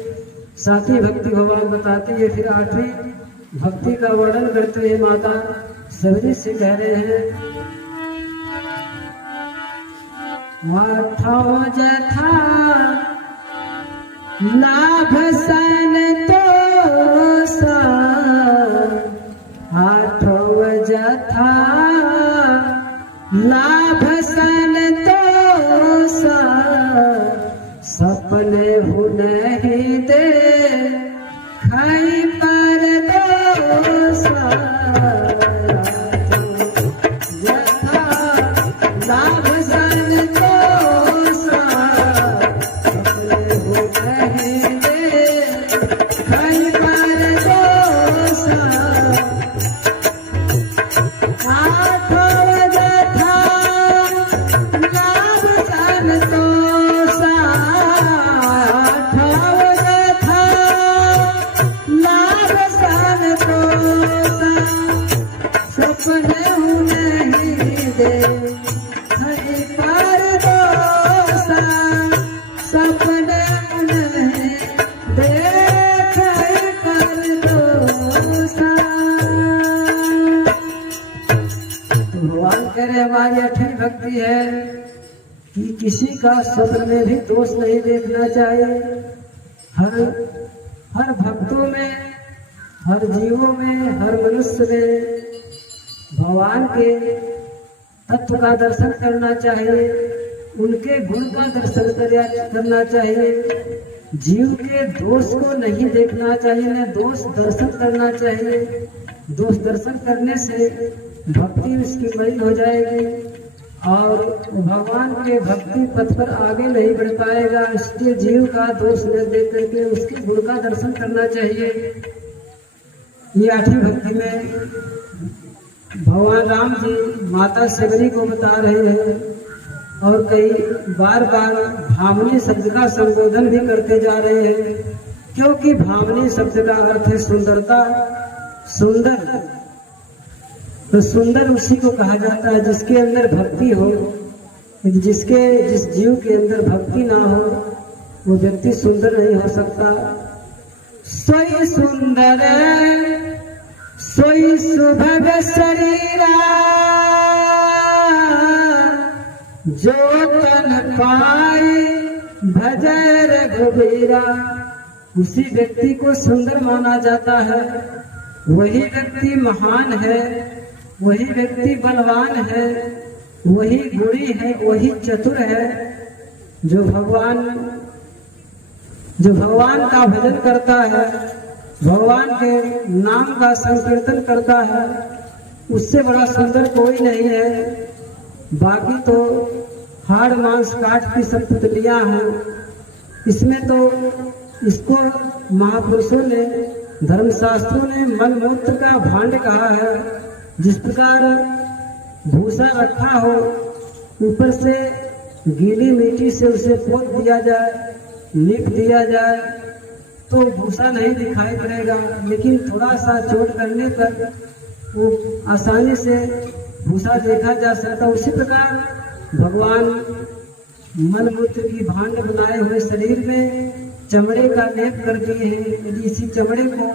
सातवीं भक्ति भगवान बताती है। फिर आठवीं भक्ति का वर्णन करते हैं माता सबरी से कह रहे हैं, आठों जथा लाभ संतोषा, आठों जथा लाभ संतोषा, सपने हो नहीं दे खाई पर दोषा, यथा लाभ संतोषा, सपने हो नहीं दे खाई पर दोषा, आठों जथा लाभ संतोषा, आठों जथा लाभ संतोषा, सपने हो नहीं दे हरि पर दोषा, सपने हो नहीं दे हरि पर दोषा। भगवान कह रहे हमारी अठवीं भक्ति है कि किसी का स्वप्न में भी दोष नहीं देखना चाहिए। हर भक्तों में, हर जीवों में, हर मनुष्य में भगवान के तत्व का दर्शन करना चाहिए, उनके गुण का दर्शन करना चाहिए। जीव के दोष को नहीं देखना चाहिए, न दोष दर्शन करना चाहिए। दोष दर्शन करने से भक्ति उसकी मलिन हो जाएगी और भगवान के भक्ति पथ पर आगे नहीं बढ़ पाएगा। इसलिए जीव का दोष न देख करके उसके गुण का दर्शन करना चाहिए। ये आठवीं भक्ति में भगवान राम जी माता सबरी को बता रहे हैं और कई बार बार भामनी शब्द का संबोधन भी करते जा रहे हैं, क्योंकि भामनी शब्द का अर्थ है सुंदरता। सुंदर तो सुंदर उसी को कहा जाता है जिसके अंदर भक्ति हो। जिस जीव के अंदर भक्ति ना हो वो व्यक्ति सुंदर नहीं हो सकता। सोई सुंदर सोई सुभग शरीरा, जो तन पाए भजय रघुबीरा। उसी व्यक्ति को सुंदर माना जाता है, वही व्यक्ति महान है, वही व्यक्ति बलवान है, वही गुणी है, वही चतुर है। जो भगवान का भजन करता है, भगवान के नाम का संकीर्तन करता है, उससे बड़ा सुंदर कोई नहीं है। बाकी तो हाड़ मांस काट की सब पुतलियां हैं। इसमें तो इसको महापुरुषों ने, धर्मशास्त्रों ने मलमूत्र का भांड कहा है। जिस प्रकार भूसा रखा हो, ऊपर से गीली मिट्टी से उसे पोत दिया जाए, लिप दिया जाए, तो भूसा नहीं दिखाई पड़ेगा, लेकिन थोड़ा सा चोट करने पर वो आसानी से भूसा देखा जा सकता। उसी प्रकार भगवान मलमूत्र की भांड बनाए हुए शरीर में चमड़े का लेप कर दिए हैं। यदि इसी चमड़े को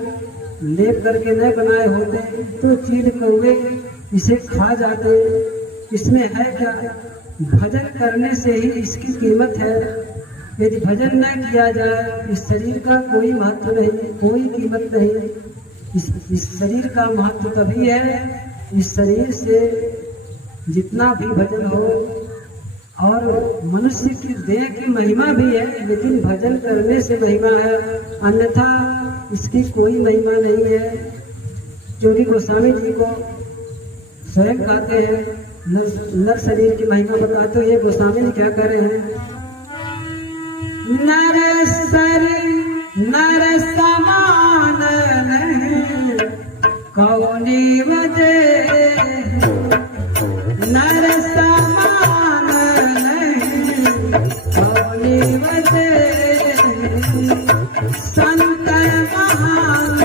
लेप करके न बनाए होते तो चीड़ कौवे इसे खा जाते। इसमें है क्या? भजन करने से ही इसकी कीमत है। यदि भजन न किया जाए इस शरीर का कोई महत्व नहीं, कोई कीमत नहीं। इस शरीर का महत्व तभी है, इस शरीर से जितना भी भजन हो। और मनुष्य की देह की महिमा भी है, लेकिन भजन करने से महिमा है, अन्यथा इसकी कोई महिमा नहीं है। जोगी गोस्वामी जी को स्वयं कहते हैं, नर शरीर की महिमा बताते हुए गोस्वामी जी क्या कर रहे हैं? नर समान नहीं कौनी वजह, नर समान नहीं कौनी वजह, संत महान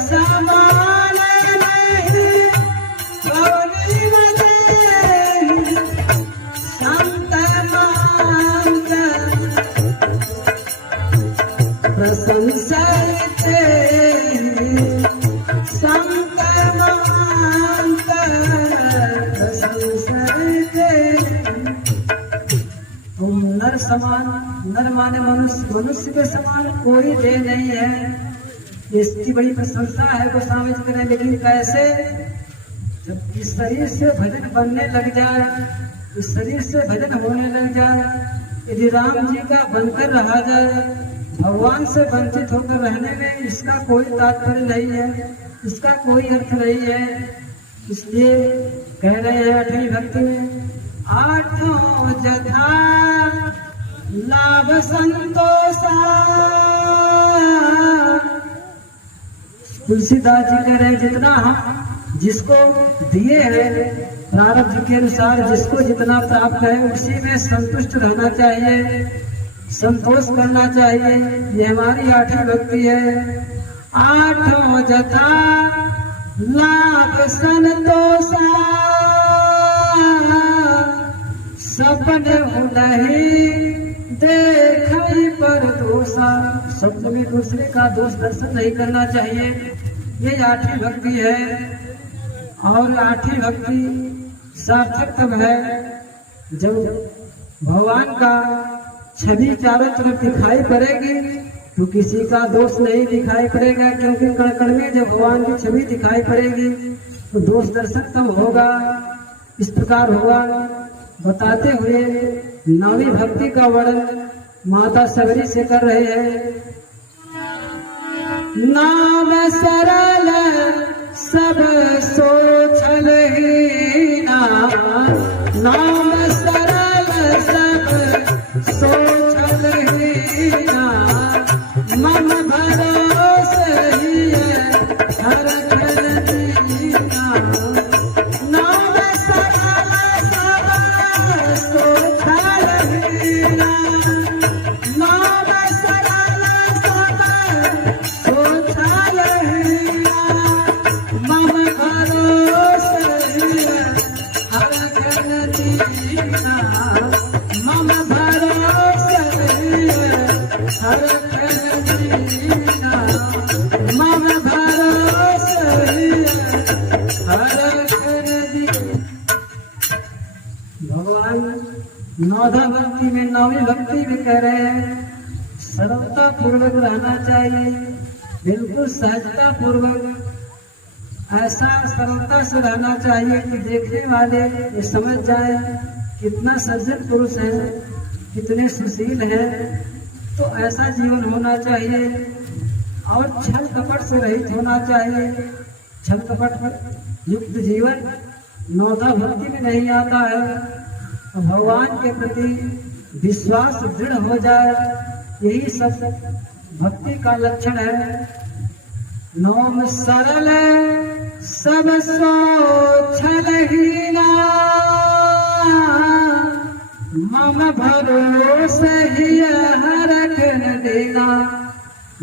समान नहीं कवनी मदेहि संत मांग प्रशंसते संत मांग प्रशंसते। तुम नर समान, नर माने मनुष्य, मनुष्य के समान कोई दे नहीं है। इसकी बड़ी प्रशंसा है गोस्वामी जी करें, लेकिन कैसे? जब इस शरीर से भजन बनने लग जाए, इस शरीर से भजन होने लग जाए, यदि राम जी का बनकर रहा जाए, भगवान से वंचित होकर रहने में इसका कोई तात्पर्य नहीं है, इसका कोई अर्थ नहीं है। इसलिए कह रहे हैं 8वीं भक्ति में, आठों जथा लाभ संतोषा। तुलसीदास जी कह रहे जितना हम जिसको दिए हैं प्रारब्ध के अनुसार, जिसको जितना प्राप्त है उसी में संतुष्ट रहना चाहिए, संतोष करना चाहिए। ये हमारी 8वीं भक्ति है। आठों जथा लाभ संतोषा सपने नहीं देखई पर दोषा। शब्द में दूसरे का दोष दर्शन नहीं करना चाहिए। ये 8वीं भक्ति है। और 8वीं भक्ति सार्थक तब है जब भगवान का छवि चारों तरफ दिखाई पड़ेगी, तो किसी का दोष नहीं दिखाई पड़ेगा, क्योंकि कण कण में जब भगवान की छवि दिखाई पड़ेगी तो दोष दर्शन तब होगा। इस प्रकार हुआ बताते हुए 9वीं भक्ति का वर्णन माता सबरी से कर रहे हैं। नाम सरल सब सोचल हीना, नाम सरल सब सोचल हीना, मन भरोसे ही हरखन दीना। नाम सरल सब सोचल हीना, नाम सरल सब सोचल हीना, मन भरोसे ही हरखन दीना। मम भरोसे हरखन दीना, मम भरोसे हरखन दीना। भगवान 9वीं भक्ति में 9वीं भक्ति में कह रहे हैं सरलता पूर्वक रहना चाहिए, बिल्कुल सहजता पूर्वक, ऐसा सरलता से रहना चाहिए कि देखने वाले ये समझ जाए कितना सज्जन पुरुष है, कितने सुशील हैं। तो ऐसा जीवन होना चाहिए और छल कपट से रहित होना चाहिए। छल कपट युक्त जीवन 9वीं भक्ति में नहीं आता है। भगवान के प्रति विश्वास दृढ़ हो जाए, यही सब भक्ति का लक्षण है। नाम सरल सब सोचल हीना, मम भरोसे ही हरखन दीना।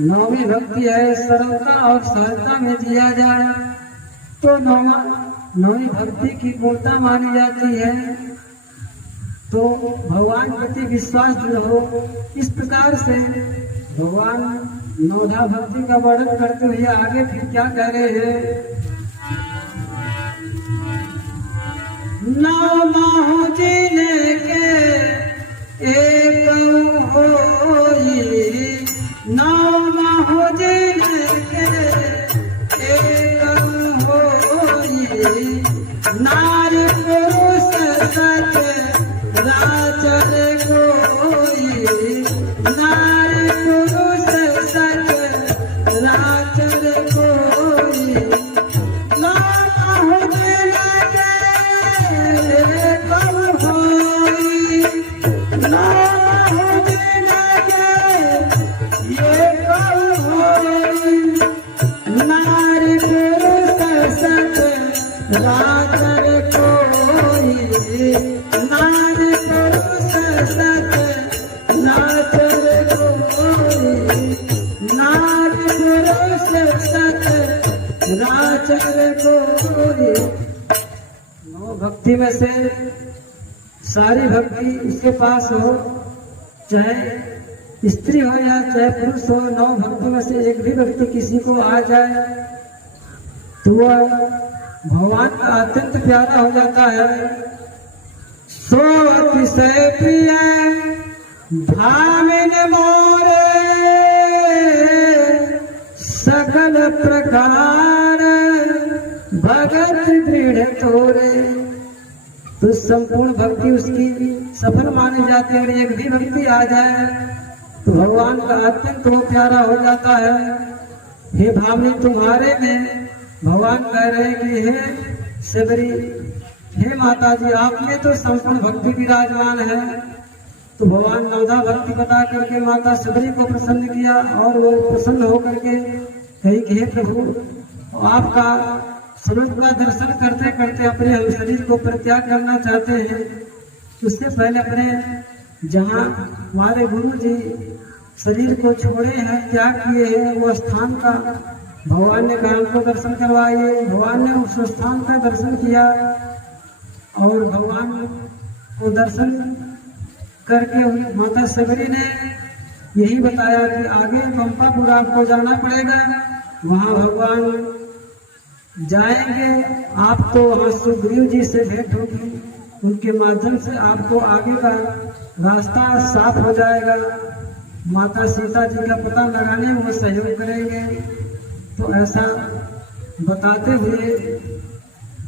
9वीं भक्ति है सरलता और सहजता में जिया जाए तो 9वीं भक्ति की पूर्णता मानी जाती है। तो भगवान प्रति विश्वास जो हो, इस प्रकार से भगवान 9वीं भक्ति का वर्णन करते हुए आगे फिर क्या कह रहे हैं। नाम जीने के एक होई, नाम जीने के एक होई, नारी पुरुष सच राचर कोई, नारी पुरुष सच राचर कोई। नाम जीने के एक होई, नाम जीने के एक होई, नारी पुरुष सच राचर कोई, नारी पुरुष सच राचर कोई, नारी पुरुष सच को कोई। नौ भक्ति में से सारी भक्ति उसके पास हो, चाहे स्त्री हो या चाहे पुरुष हो, नौ भक्ति में से एक भी भक्ति किसी को आ जाए तो वह भगवान का अत्यंत प्यारा हो जाता है। सो अतिशय प्रिय भामिन मोरे, सकल प्रकार भगत दृढ़ तोरे। तो संपूर्ण भक्ति उसकी सफल मानी जाती है। और एक भी भक्ति आ जाए तो भगवान का अत्यंत वो प्यारा हो जाता है। हे भामिनी, तुम्हारे में भगवान कह रहे कि हे सबरी, हे माता जी, आप में तो संपूर्ण भक्ति विराजमान है। तो भगवान नवधा भक्ति बता करके माता सबरी को प्रसन्न किया और वो प्रसन्न होकर के कही कि हे प्रभु, आपका स्वरूप का दर्शन करते करते अपने हम शरीर को परित्याग करना चाहते हैं। उससे पहले अपने जहाँ हमारे गुरु जी शरीर को छोड़े हैं, त्याग किए हैं, वो स्थान का भगवान ने कहा हमको दर्शन करवाइए। भगवान ने उस स्थान का दर्शन किया और भगवान को दर्शन करके माता सबरी ने यही बताया कि आगे पंपापुर आपको जाना पड़ेगा, वहाँ भगवान जाएंगे, आप तो वहाँ सुग्रीव जी से भेंट होगी, उनके माध्यम से आपको आगे का रास्ता साफ हो जाएगा। माता सीता जी का पता लगाने में वो सहयोग करेंगे। तो ऐसा बताते हुए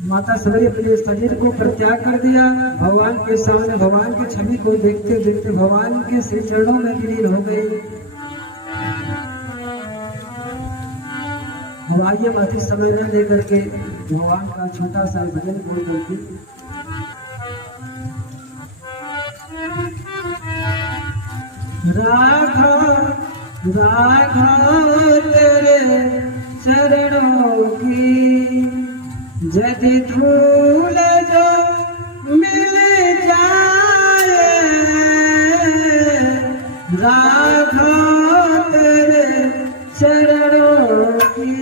माता सबरी अपने शरीर को परित्याग कर दिया। भगवान के सामने भगवान की छवि को देखते देखते भगवान के श्री चरणों में विलीन हो गई। अब आइए बाकी समय न लेकर के भगवान का छोटा सा भजन बोल करके राघव राघव तेरे चरणों की यदि धूल जो मिल जाए, राघव तेरे चरणों की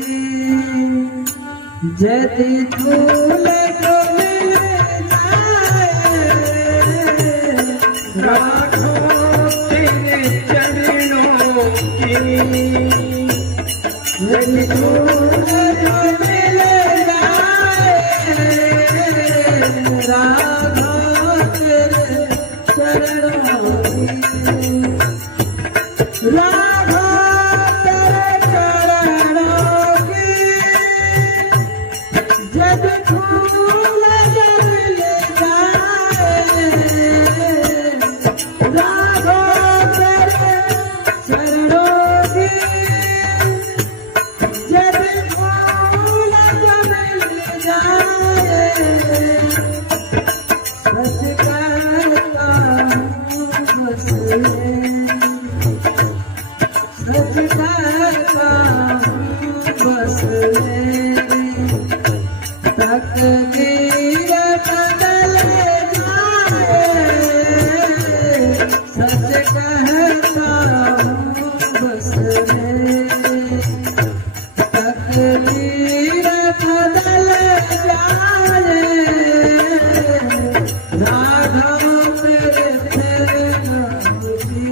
यदि धूल जो मिल जाए, राघव तेरे चरणों की यदि धूल जो मिल जाए, राघव तेरे चरणों की, राघव तेरे चरणों की यदि धूल जो मिल जाए, राघव तेरे चरणों की यदि धूल जो मिल जाए, सच कहता हूँ बस सच कहता हूँ बस तकदीर बदल जाए, सच कहता हूँ बस तकदीर बदल जाए, राघव तेरे चरणों की।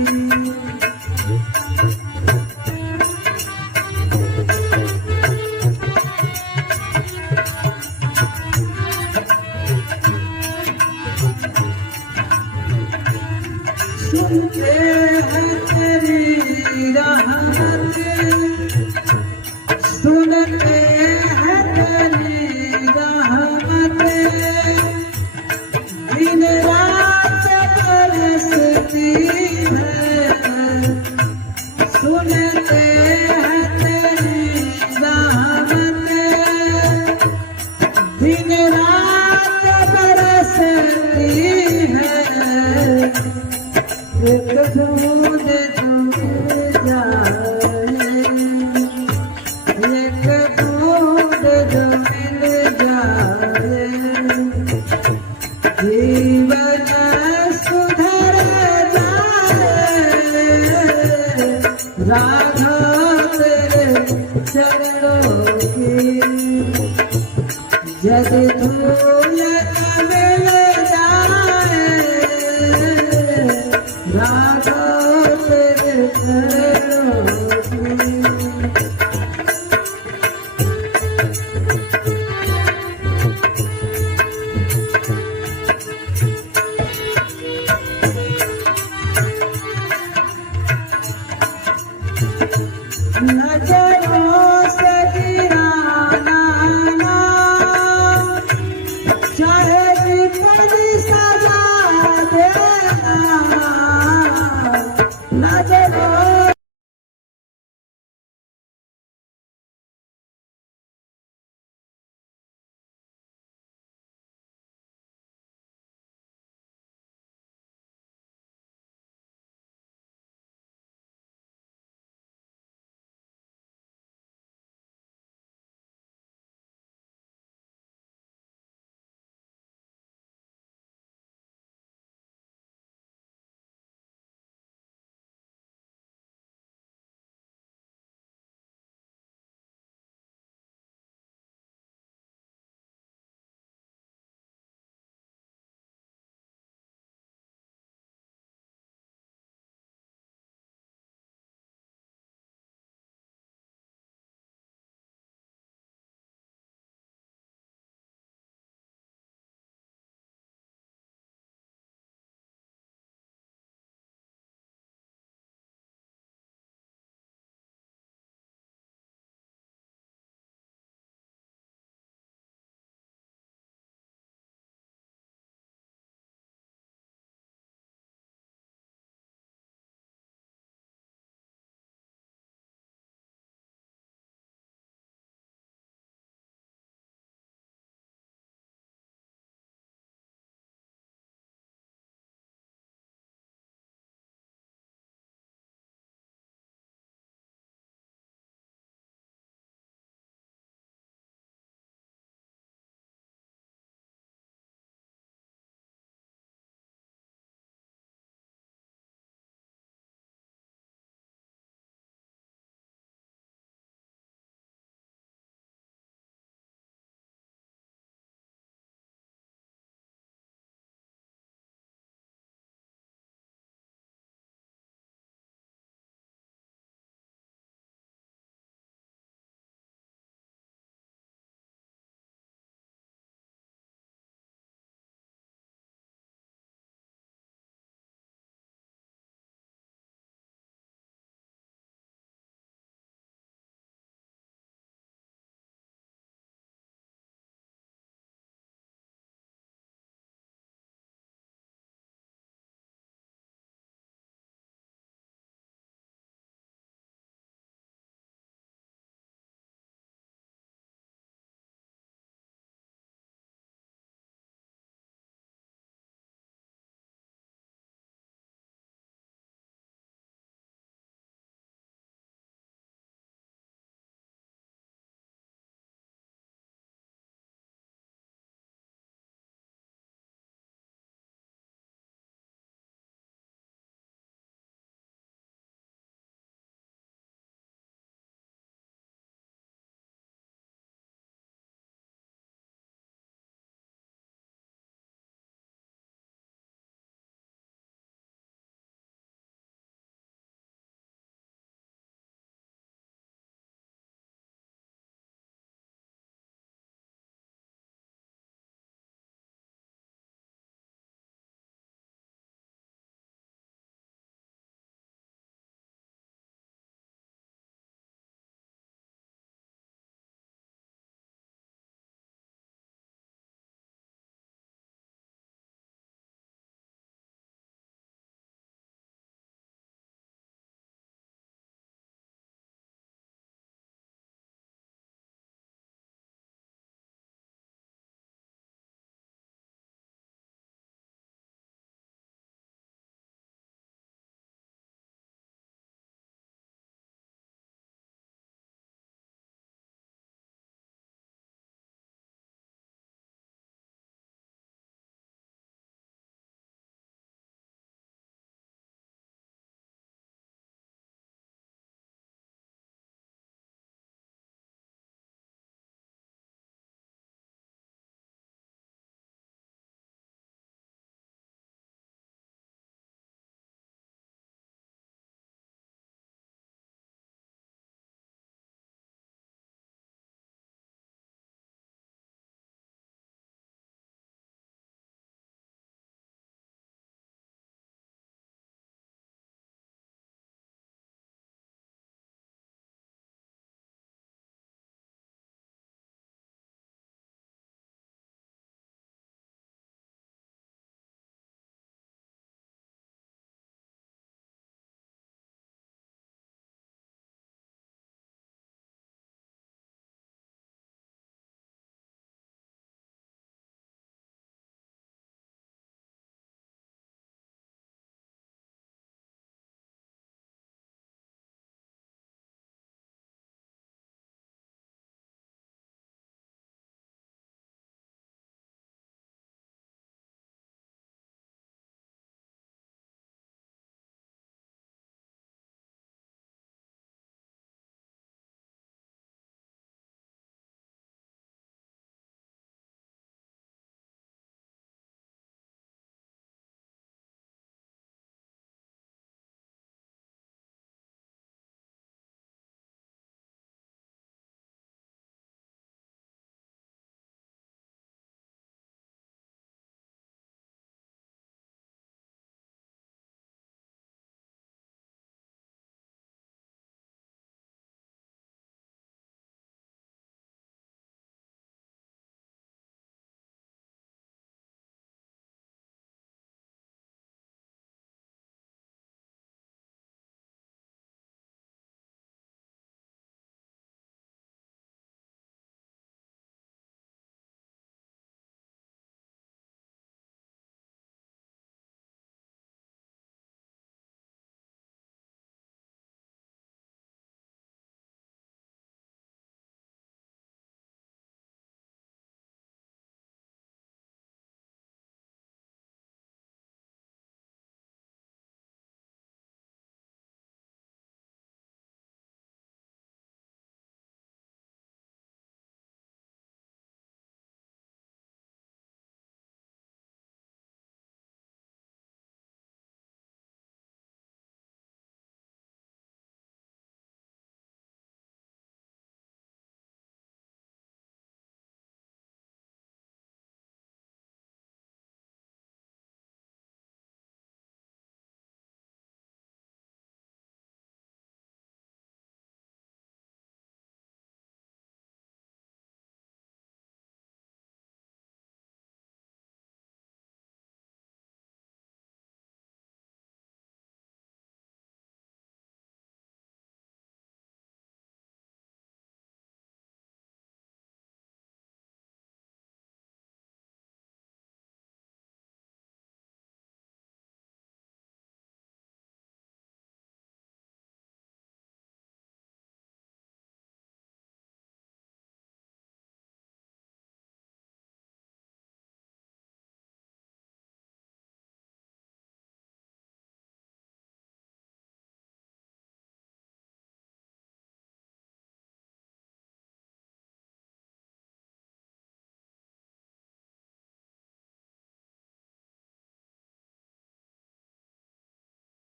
सुनते हैं तेरी रहमत, सुनते हैं तेरी रहमत, दिन रात बरसती है, सुनते हैं तेरी रहमत, दिन रात बरसती है, एक बूंद जो मिल जाए, एक बूंद जो मिल जाए, जीवन सुधर जाए, राघव तेरे चरणों की। जैसे धूल का मिल जाए राघव तेरे चरणों की।